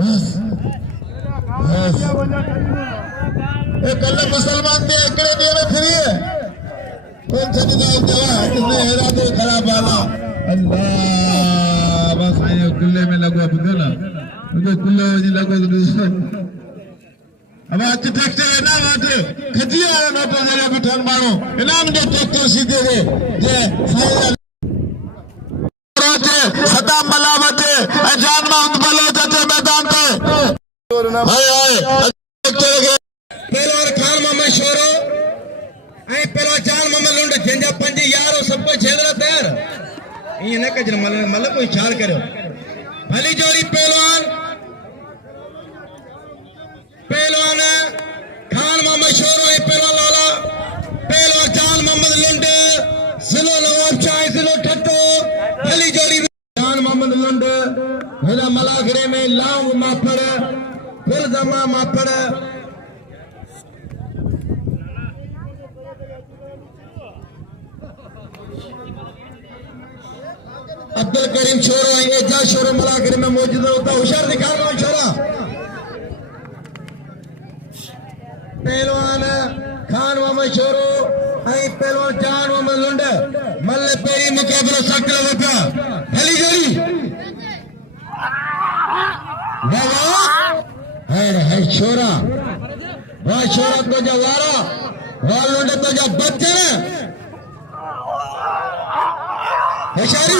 बस ये कल मुसलमान के एकड़े दिए में फ्री है कौन छड़ी दाल जवा किसने हेरा दे खराब वाला अल्लाह बस आए कुल्ले में लगो बुझो ना मुझे कुल्ले में लगो तो अब आज ट्रैक्टर है ना बात खजिया ना तो जगह बिठान मारो इनाम दे ट्रैक्टर सीधे दे जे साईं सदाम मलावत जान माउंट बलो जते मैदान पे पहलवान खान मोहम्मद शोरो ऐ पहलवान जान मोहम्मद लुंड जंजा पंज यारो सब को छेदरा तैयार ये न कजर मल कोई ख्याल करो भली जोड़ी पहलवान खान मोहम्मद शोरो ऐ पहलवान लाला पहलवान जान मोहम्मद लुंड जिलो नवाब शाह जिलो ठट्टो भली जोड़ी जान मोहम्मद लुंड हेला मलागरे में लांग मापड़ फिर जमा मापड़ अब्दुल करीम छोरो एजाज छोरो मलागरे में मौजूद होता होशियार दिखा रहा छोरा पहलवान खान मोहम्मद छोरो पहलवान जान मोहम्मद लुंड मल्ले पेरी मुकाबला सकल होता भली जोड़ी है छोरा वाह छोरा तो जा वारा वाह लुंड तो जा बच्चन होशियारी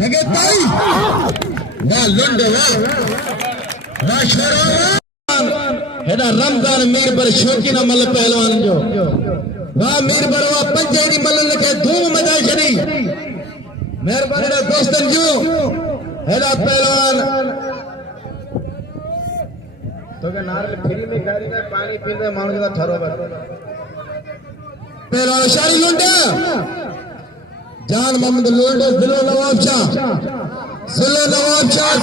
लगे ताई वाह लुंड वाह छोरा हेडा रमजान मीर पर शौकीन मल पहलवान जो वाह मीर पर वाह पंजेरी मल लखे धूम मचा छड़ी मेहरबानी दोस्तन जो हेडा पहलवान तो के नारल फ्री में गाड़ी में पानी पीते मानो का ठरो पहलवान शाही लुंड जान मोहम्मद लुंड जिलो नवाब शाह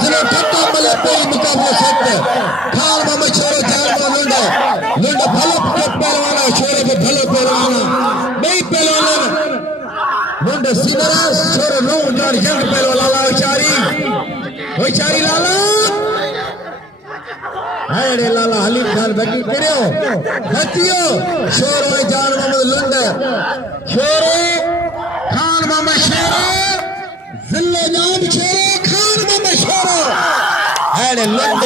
जिलो ठट्टा मल पेरी मुकाबला सकते खान मोहम्मद छोरो जान मोहम्मद लुंड भलो पहलवान छोरो के भलो पहलवान नहीं पहलवान लुंड सीनरा छोरो नो जान जंग पहलवान लाला होशियारी लाला अरे लाला हलीम खान बगी करियो हथियो छोरो जान मोहम्मद लुंड छोरो खान मोहम्मद छोरो जिले नाम छोरो खान मोहम्मद छोरो अरे लुंड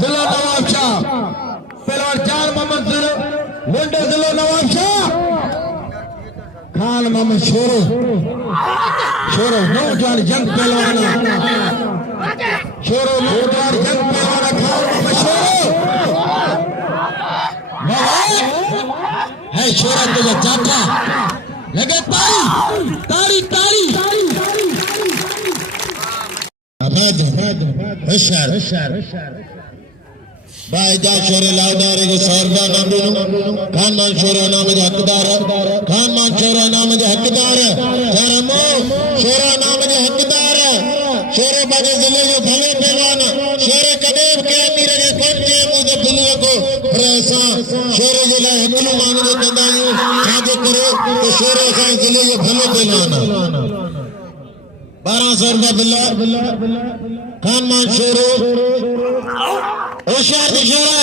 जिला नवाब शाह पहलवान जान मोहम्मद लुंड जिला नवाब शाह खान मोहम्मद छोरो नौजवान जंग पहलवान छोरो नौजवान जंग पहलवान खान मोहम्मद छोरो है छोरा तो जाटा लगे तारी होशियार बाईजा शोरे लाउदारे को सरदा नाम दो खानमान शोरा नाम जो हकदार खानमान शोरा नाम जो हकदार जरमो शोरा नाम जो हकदार शोरे बागे जिले जो भले पहलवान शोरे कदेब के अमीर के पंजे मुझे दुनिया को ऐसा शोरे जिला हकलू मान जो कंदायू छाजे करो तो शोरे का जिले जो भले पहलवान 1200 रुपया बिल्ला खानमान शोरो होशियार दिशोरा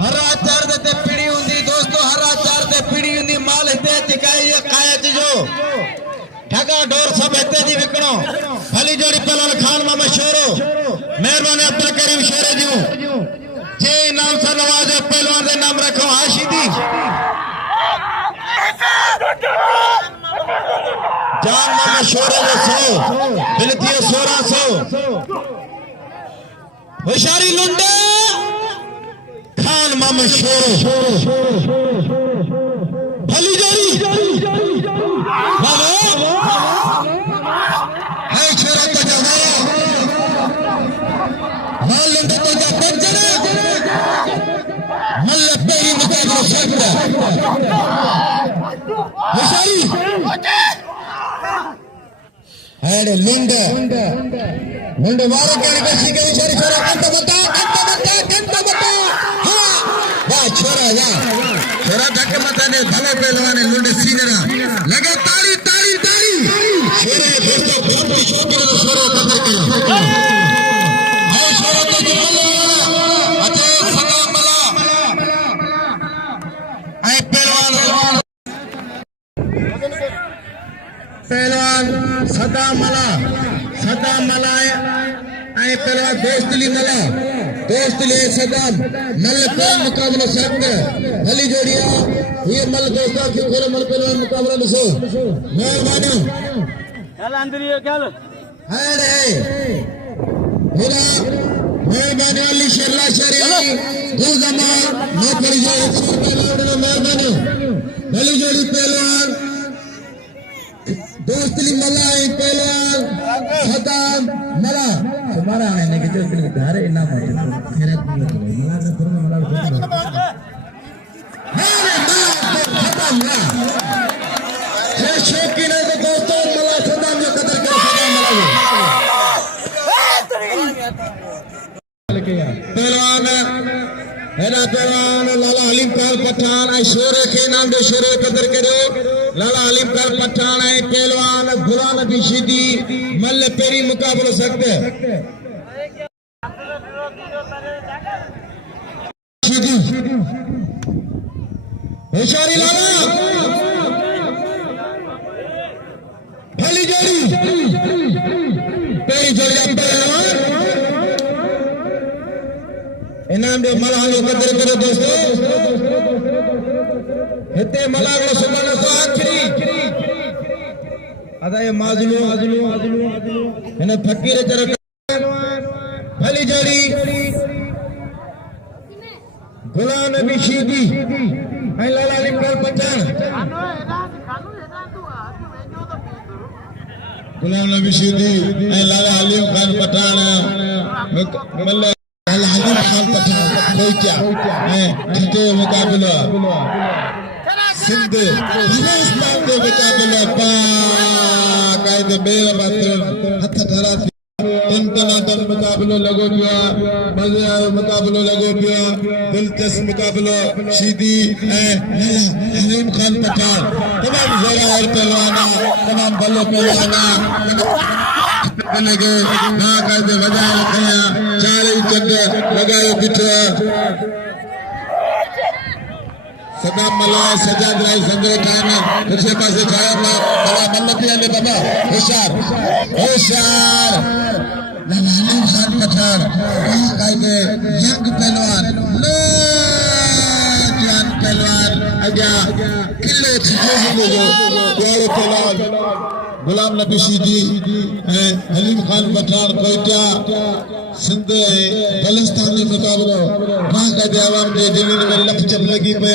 हरा चार देते पीढ़ी हुंदी दोस्तों हरा चार दे पीढ़ी हुंदी माल हिते चिकाई कायच जो ठगा डोर सब हिते जी विकणो भली जोड़ी पहलवान खान मामा शोरो मेहरबानी अब्दुल करीम शोरे जू जे नाम से नवाजो पहलवान दे नाम रखो आशिदी जान मामा शोरे जो 100 बिलती 1600 होशियारी लुंडे खान मामा शोरो भली जोड़ी बाबा है शोरा तो जमाया हाल लुंडे तो जा पंजरे मल्ल पेरी मुकाबला सकता होशियारी अरे लुंडे मारो क्या कशी के होशियारी छोरा कंटा बता हाँ वाह छोरा धक्के मता ने भले पहलवान लुंडे सीनरा लगे ताली छोरे दोस्तों बहुत शौकीन है छोरे कदर के है छोरा तो जमले अते सदा मला ऐ पहलवान सदा मला ऐ पहलवान दोस्तली सदाम मल का मुकाबला सख्त भली जोड़िया ये मल दोस्तों की खोले मल पहलवान मुकाबला दसो मेहरबानी चल अंदर ये चल अरे मेरा मेहरबानी अली शेरला शरीफ दो जमाल नौकरी जो मेहरबानी भली जोड़ी पहलवान दोस्तली मला पहलवान सदाम मला तुम्हारा आने के जो घर इना मेरे मला ने फिर मला सदाम ना ये शौकीन है तो दोस्तों मला सदाम जो कदर कर सदाम मला पहलवान है ना पहलवान लाला हलीम पाल पठान आई शोरे के नाम दे शोरे कदर करो लाला हलीम पाल पठान आई पहलवान गुलाम नबी शीदी मल्ल पेरी मुकाबला सकते शीदी होशियारी लाला भली जोड़ी पेरी जोड़ी पहलवान इनाम दे मलालो कदर करो दोस्तों हिते मलालो सुबह सो आखरी अदा ये माजलू इन्हें फकीर चरक भली जोड़ी गुलाम नबी शीदी ऐ लाला लिखल पठान गुलाम नबी शीदी ऐ लाला हलीम खान पठान मल्ला हलीम खान पठान कोई क्या है ठिके मुकाबला सिंध हिंदुस्तान के मुकाबला पा कायदे मेरा बात हथ धरा इंटरनेशनल मुकाबलो लगो पिया मजे आयो मुकाबलो लगो पिया दिलचस्प मुकाबलो शीदी हलीम खान पठान तमाम ज़राइर पहलवाना तमाम बल्ले पहलवाना लगे ना कायदे वजह रखया चारे चंद लगायो बिठा सदाम मला सजाद राय संजय खान दूसरे पासे छाया बड़ा मन्नती आले बाबा होशियार हलीम खान पठान कायदे यंग पहलवान जान पहलवान अजा किले छिके प्यारे पहलवान गुलाम नबी शीदी हलीम खान पठान कोयटा सिंध बलुस्तान जो मुकाबलो मां का देवान जे दिल्ली में लख जब लगी पे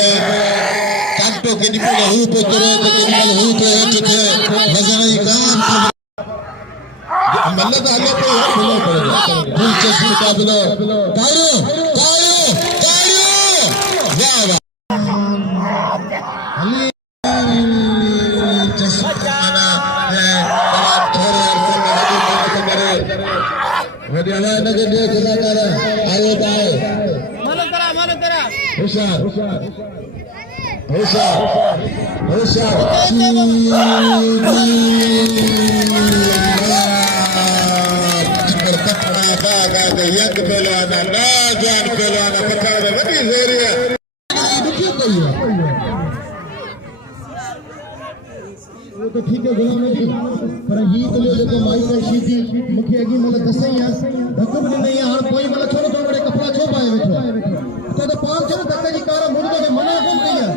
कांटो के निकल हु पे करे तो के निकल हु पे हट के वजन काम मल्ल तो आगे पे खुलो पड़ेगा दिलचस्प मुकाबलो तारो तारो तारो वाह वाह अली चश्मा है थोड़े अरसे में वडियाला नगर दे कलाकार आयो दाए मालूम करा होशियार होशियार होशियार पटना बागा दे यंग पहलवान नौजवान पहलवान पकड़ दे वडी जोरी है वो तो ठीक है गुलाम जी पर ही तो जो माई का शीदी मुखे अगी मतलब दसे ही धक्का भी नहीं है हां कोई मतलब छोटे छोटे बड़े कपड़ा छो पाए बैठो तो पांच छो धक्का जी कार मुर्दो के मना कौन दिया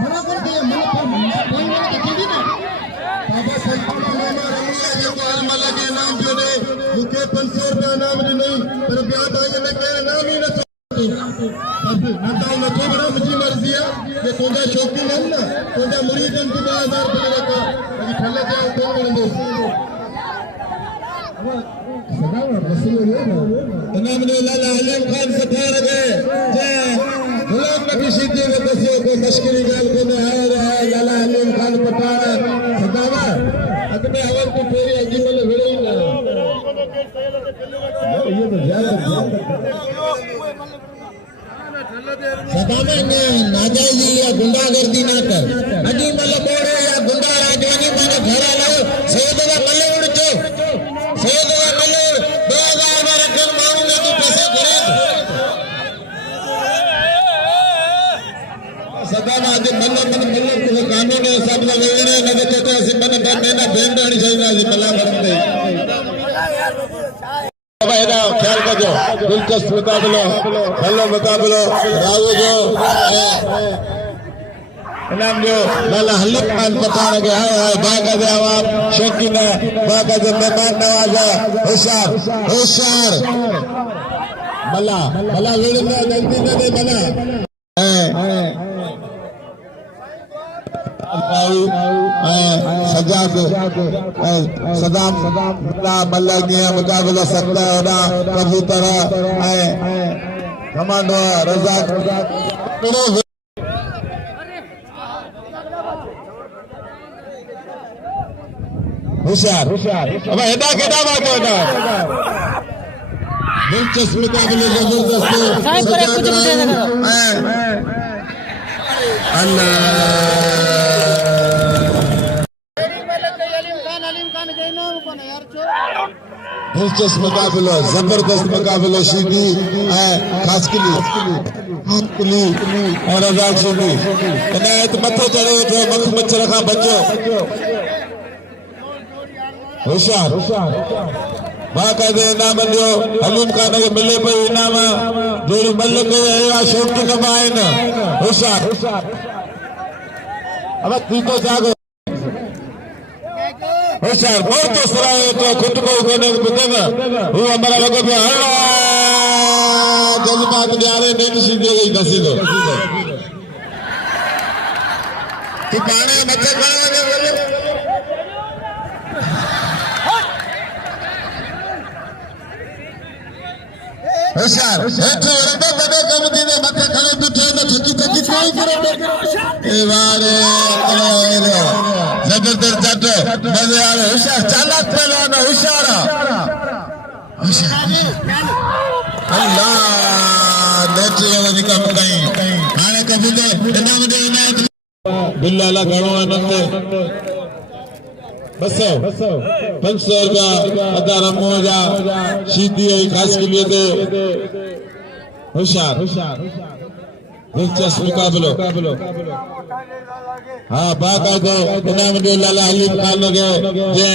मन पर कोई मन तो थी ना बाबा सल्लल्लाहु अलैहि वसल्लम जो अलमला के नाम जो ने मुखे 500 रुपया नाम नहीं पर ब्याह भाई में के नाम ही ना अब नदाल में तो बड़ा मुझी मर्जी है कि तोजा शौकीन है ना तोजा मुरीदन की 2000 रुपए का अभी ठल्ला जाओ तो बंदो सदावर रसूल है ना इनाम ने लाला अलीम खान से ठहर गए जय गुलाम नबी सिद्दीक के दसियो को मशकरी गाल को ने है लाला अलीम खान पठान सदावर अगले अवर को फेरी अजीबल वेड़े ही ना ये तो ज्यादा सदामा ने नाजायजी या गुंडागर्दी ना कर अजी मतलब कोड़े या गुंडा राजवानी माने घरा लाओ सैयदवा मल्ले उड़चो सैयदवा मल्ले 2000 में रखन मानू ने तो पैसे करे सदामा आज मल्ले को कानून है सब लोग वेणे न तो से मन ना बैंड आनी चाहिए आज मल्ला भरते ख्याल कजो दिलचस्प मुकाबलो भलो मुकाबलो रावो जो इनाम जो लाला हलीम खान पठान के आए बागा दे आवाम शौकीन है बागा दे मेहमान नवाजा होशियार होशियार भला भला वेड़ में गलती न दे भला सजाद सदाम मल्ला गया मुकाबला सकता है ना कबूतर कमांडो रजाक होशियार अब हेडा केडा बात होता दिलचस्प मुकाबले जबरदस्त अल्लाह दिलचस्प मुकाबला जबरदस्त मुकाबला शीदी है खास के लिए और आजाद शीदी इनायत मथे चढ़े जो मख मच रखा बच्चो होशियार बाकायदे इनाम दियो हलीम खान के मिले पे इनाम जोड़ी मल्ल के अशोक की नमाए न होशियार अब तीतो जागो होशियार बहुत तो सराय तो खुद को कोने बुदेगा वो हमारा लोगों पे हल्ला जज्बात न्यारे नहीं सीधे गई दसी दो कि पाने मत खाने बोले होशियार हेठो रंदो बड़े कम दीने मत खाने बिठे न थकी थकी कोई करे ए वारे जबरदस्त जट मजे आ रहे होशियार चालाक पहलवान होशियार अल्लाह नेचे वाली कम कहीं आने कभी दे इनाम दे इनायत बिल्लाला घणो आनंद बसो 500 रुपया अदा रमो जा सीधी खास के लिए दे होशियार दिलचस्प मुकाबलो हाँ बाकायदे इनाम दे लाला हलीम खान लगे जे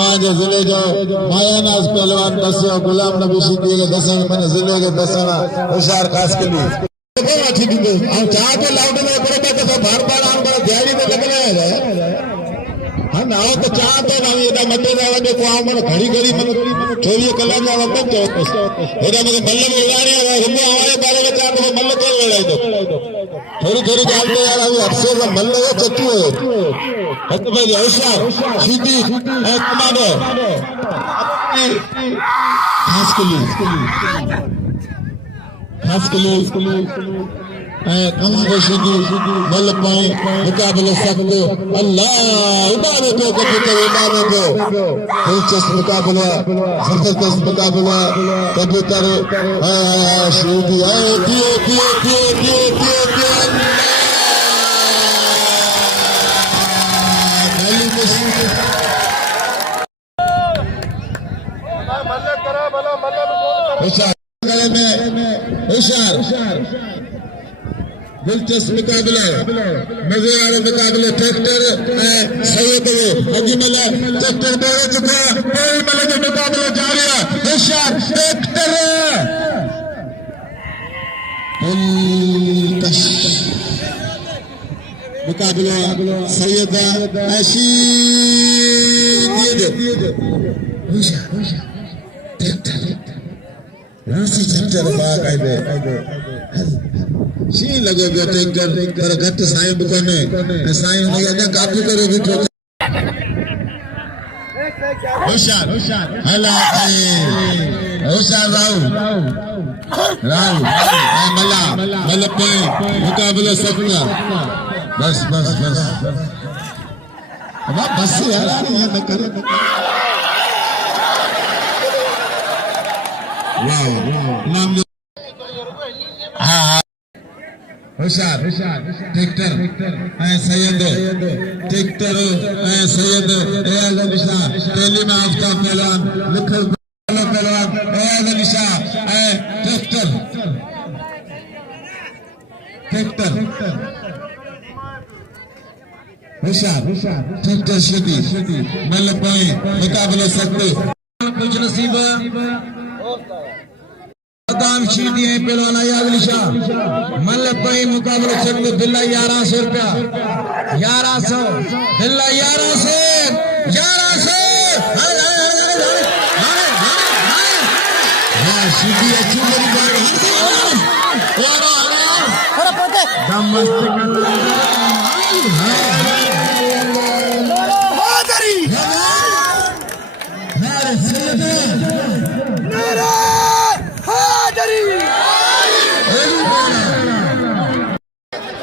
आज जिले जो मायानाज पहलवान दसियो गुलाम नबी सिद्दीक के दसन मन जिले के दसना होशियार खास के लिए ठीक है हम चाहते लाउड में करे तो बार-बार हम बड़ा ध्यान में लगना है ना आओ तो चाह तो ना ये मटे ना वने को आओ मन घड़ी घड़ी मन 24 कलाक ना वक्त तो एदा मन मल्ल उड़ाने हम आए बारे में चाह तो मल्ल तो लड़ाई दो थोड़ी थोड़ी गाल तो यार अभी अफसोस का मल्ल है चक्की है तो भाई होशियार सीधी कमांडो खास के लिए कमांडो सीधी मल्ल पाए मुकाबले सख्त अल्लाह उड़ाने को कबूतर उड़ाने को दिलचस्प मुकाबला जबरदस्त मुकाबला कबूतर सीधी दियो होशियार में होशियार दिलचस्प मुकाबला मजे वाले मुकाबले ट्रैक्टर सैयद अजीमल ट्रैक्टर दौड़ चुका मल के मुकाबला जारी है होशियार ट्रैक्टर मुकाबला सैयद ऐसी होशियार ट्रैक्टर राशि ट्रैक्टर बाग आए शी लगे पियो ट्रैक्टर पर घट साईं बि कोन्हे साईं हुनखे अञा काबू करे बीठो होशियार हला होशियार राहुल मल पे मुकाबला सपना बस अब बस यार न करे वाह नाम हाँ होशियार ट्रैक्टर सैयद ट्रैक्टर सैयद एयाज अली शाह तालीम याफ्ता पहलवान लिखल पहलवान एयाज अली शाह ट्रैक्टर होशियार ट्रैक्टर सीधी मल पाए मुकाबला सख्त कुछ नसीब दाम शीदी है पहलवान एयाज अली शाह मल पाई मुकाबला सख्त बिल्ला 1100 रुपया 1100 बिल्ला 1100 शीदी अच्छी मेरी बात दम मस्त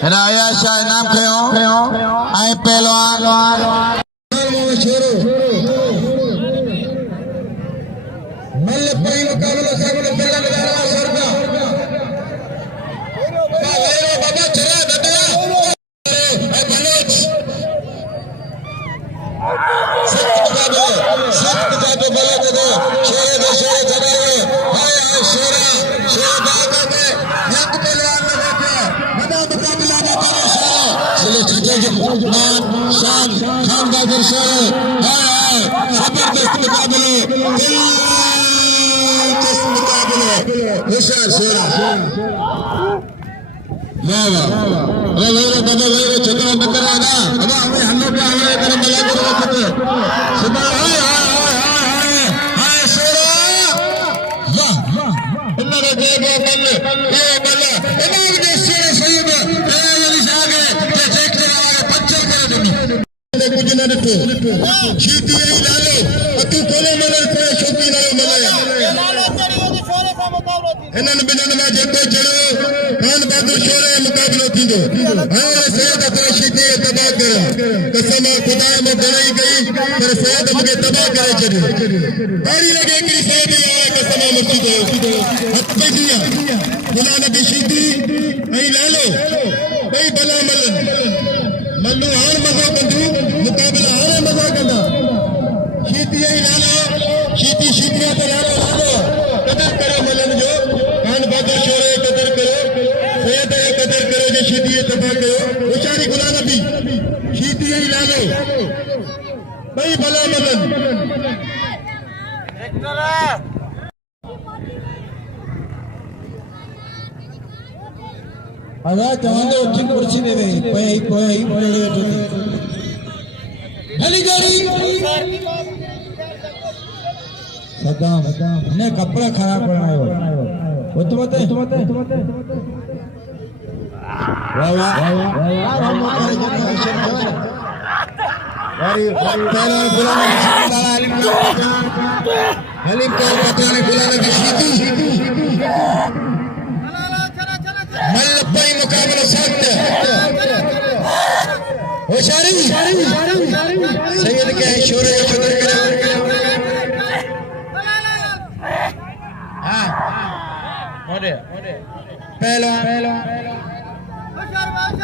राया शाह इनाम खयो ऐं पहलवान छोरो मल पई मुकाबलो सगल पहला 1100 रुपया बाबा चला ददया ऐं बलोच सख्त जातो बलोच दो शेरे दे शेरे चढ़ावे हाय शेरा बाबा के एक पहलवान लगा के बड़ा मुकाबला शान खान बहादुर शेर जबरदस्त मुकाबले दिलचस्प मुकाबले होशियार शेरा चक्र नंबर आना अब हमें हल्लो पे आए कर मला करो वक्त सुबह हाय शेरा वाह इन्होंने देव बल्ले इन्होंने दे शेर सैयद अली शाह के ट्रैक्टर वाले पंचर कर देनी कुछ न देखो शीती लालो तू कोने मलर पे शोकी लालो मलया इन्होंने बिना में जेको चढ़ो खान बहादुर शेरे मुकाबलो थींदो हां सैयद तो शीती तबाह कर कसम खुदा में डराई गई पर सैयद मुझे तबाह करे छड़ियो तारी लगे कि सैयद आया कसम मुर्शिद हक पे दिया खुदा नबी शीती नहीं लालो भाई बला मल्लू हार मजा कंदू मुकाबला हार मजा कंदा शीती लालो शीती तो लालो कदर करो मलन जो खान बहादुर शेरे कदर करो सैयद कदर करो जो शीती तबाह करो बेचारी खुदा नबी शीती लालो भाई भला मलन अगर चवंदो उठी कुर्सी दे दे पोए पोए पोए पहली जोड़ी सदाम ने कपड़ा खराब करना वो तो बता वाह वाह पहलवान बुलाने हलीम को पकड़ने बुलाने की सीधी मल्लपाई मुकाबला सख्त होशियारी सैयद के शोरे चुदर करे हाँ पहलवान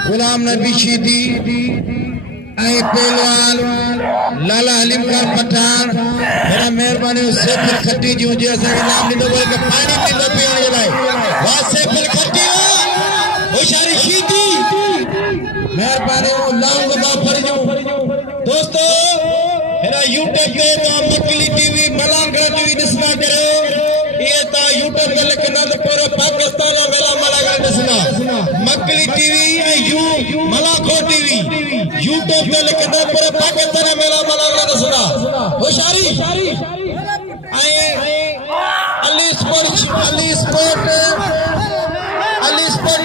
गुलाम नबी शीदी आई पहलवान लाला हलीम का पठान मेरा मेहरबानी से फिर खट्टी जो जैसा नाम लिखो बोल के पानी पीने पियोगे भाई वहां से फिर खट्टी होशियारी शीदी मेहरबानी लाऊंगा बाप पर जो दोस्तों मेरा यूट्यूब पे मकली टीवी मलांगड़ा टीवी दिसना करो ये ता यूट्यूब पे लेकिन ना तो पूरे पाकिस्तान में मेला मलांगड़ा दिसना मकली टीवी यू मलाखो टीवी यूट्यूब पे लेकिन ना पूरे पाकिस्तान में मेला मलांगड़ा दिसना होशियारी आए अली स्पोर्ट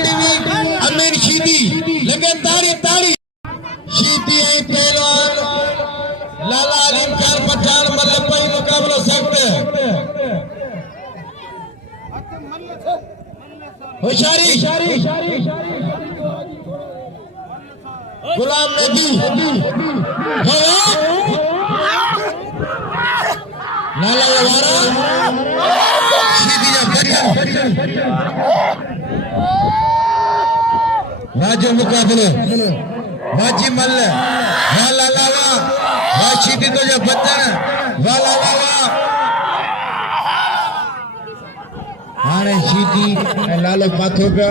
टीवी अमीर शीदी लगे ताड़ी ताड़ी शीदी आई पहलवान लाला हलीम खान पठान मल्लपाई मुकाबला सख्त होशियारी गुलाम नबी लाला वारा शीदी जा राजो मुकाबले बाजी मल्ल वाला लावा शीदी तो जो बच्चन वाला लावा हाणे शीदी लालो पाथो पिया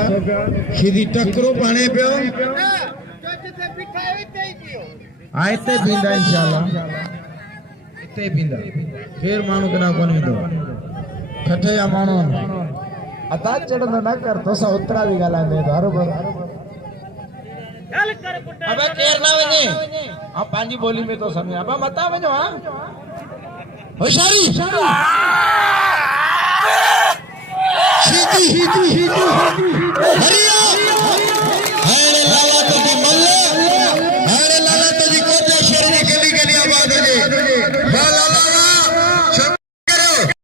शीदी टकरो पाणे पियो आयते पींदा इंशाल्लाह इते पींदा फिर माण्हू कना कोन ईंदो ठठे या माण्हू अता चढ़ंदो न कर तोसा उतरा भी ॻाल्हाईंदे बराबर अबे केर ना वने आ पांजी बोली में तो समझ अब मता वनो हां होशियारी शीदी हरिया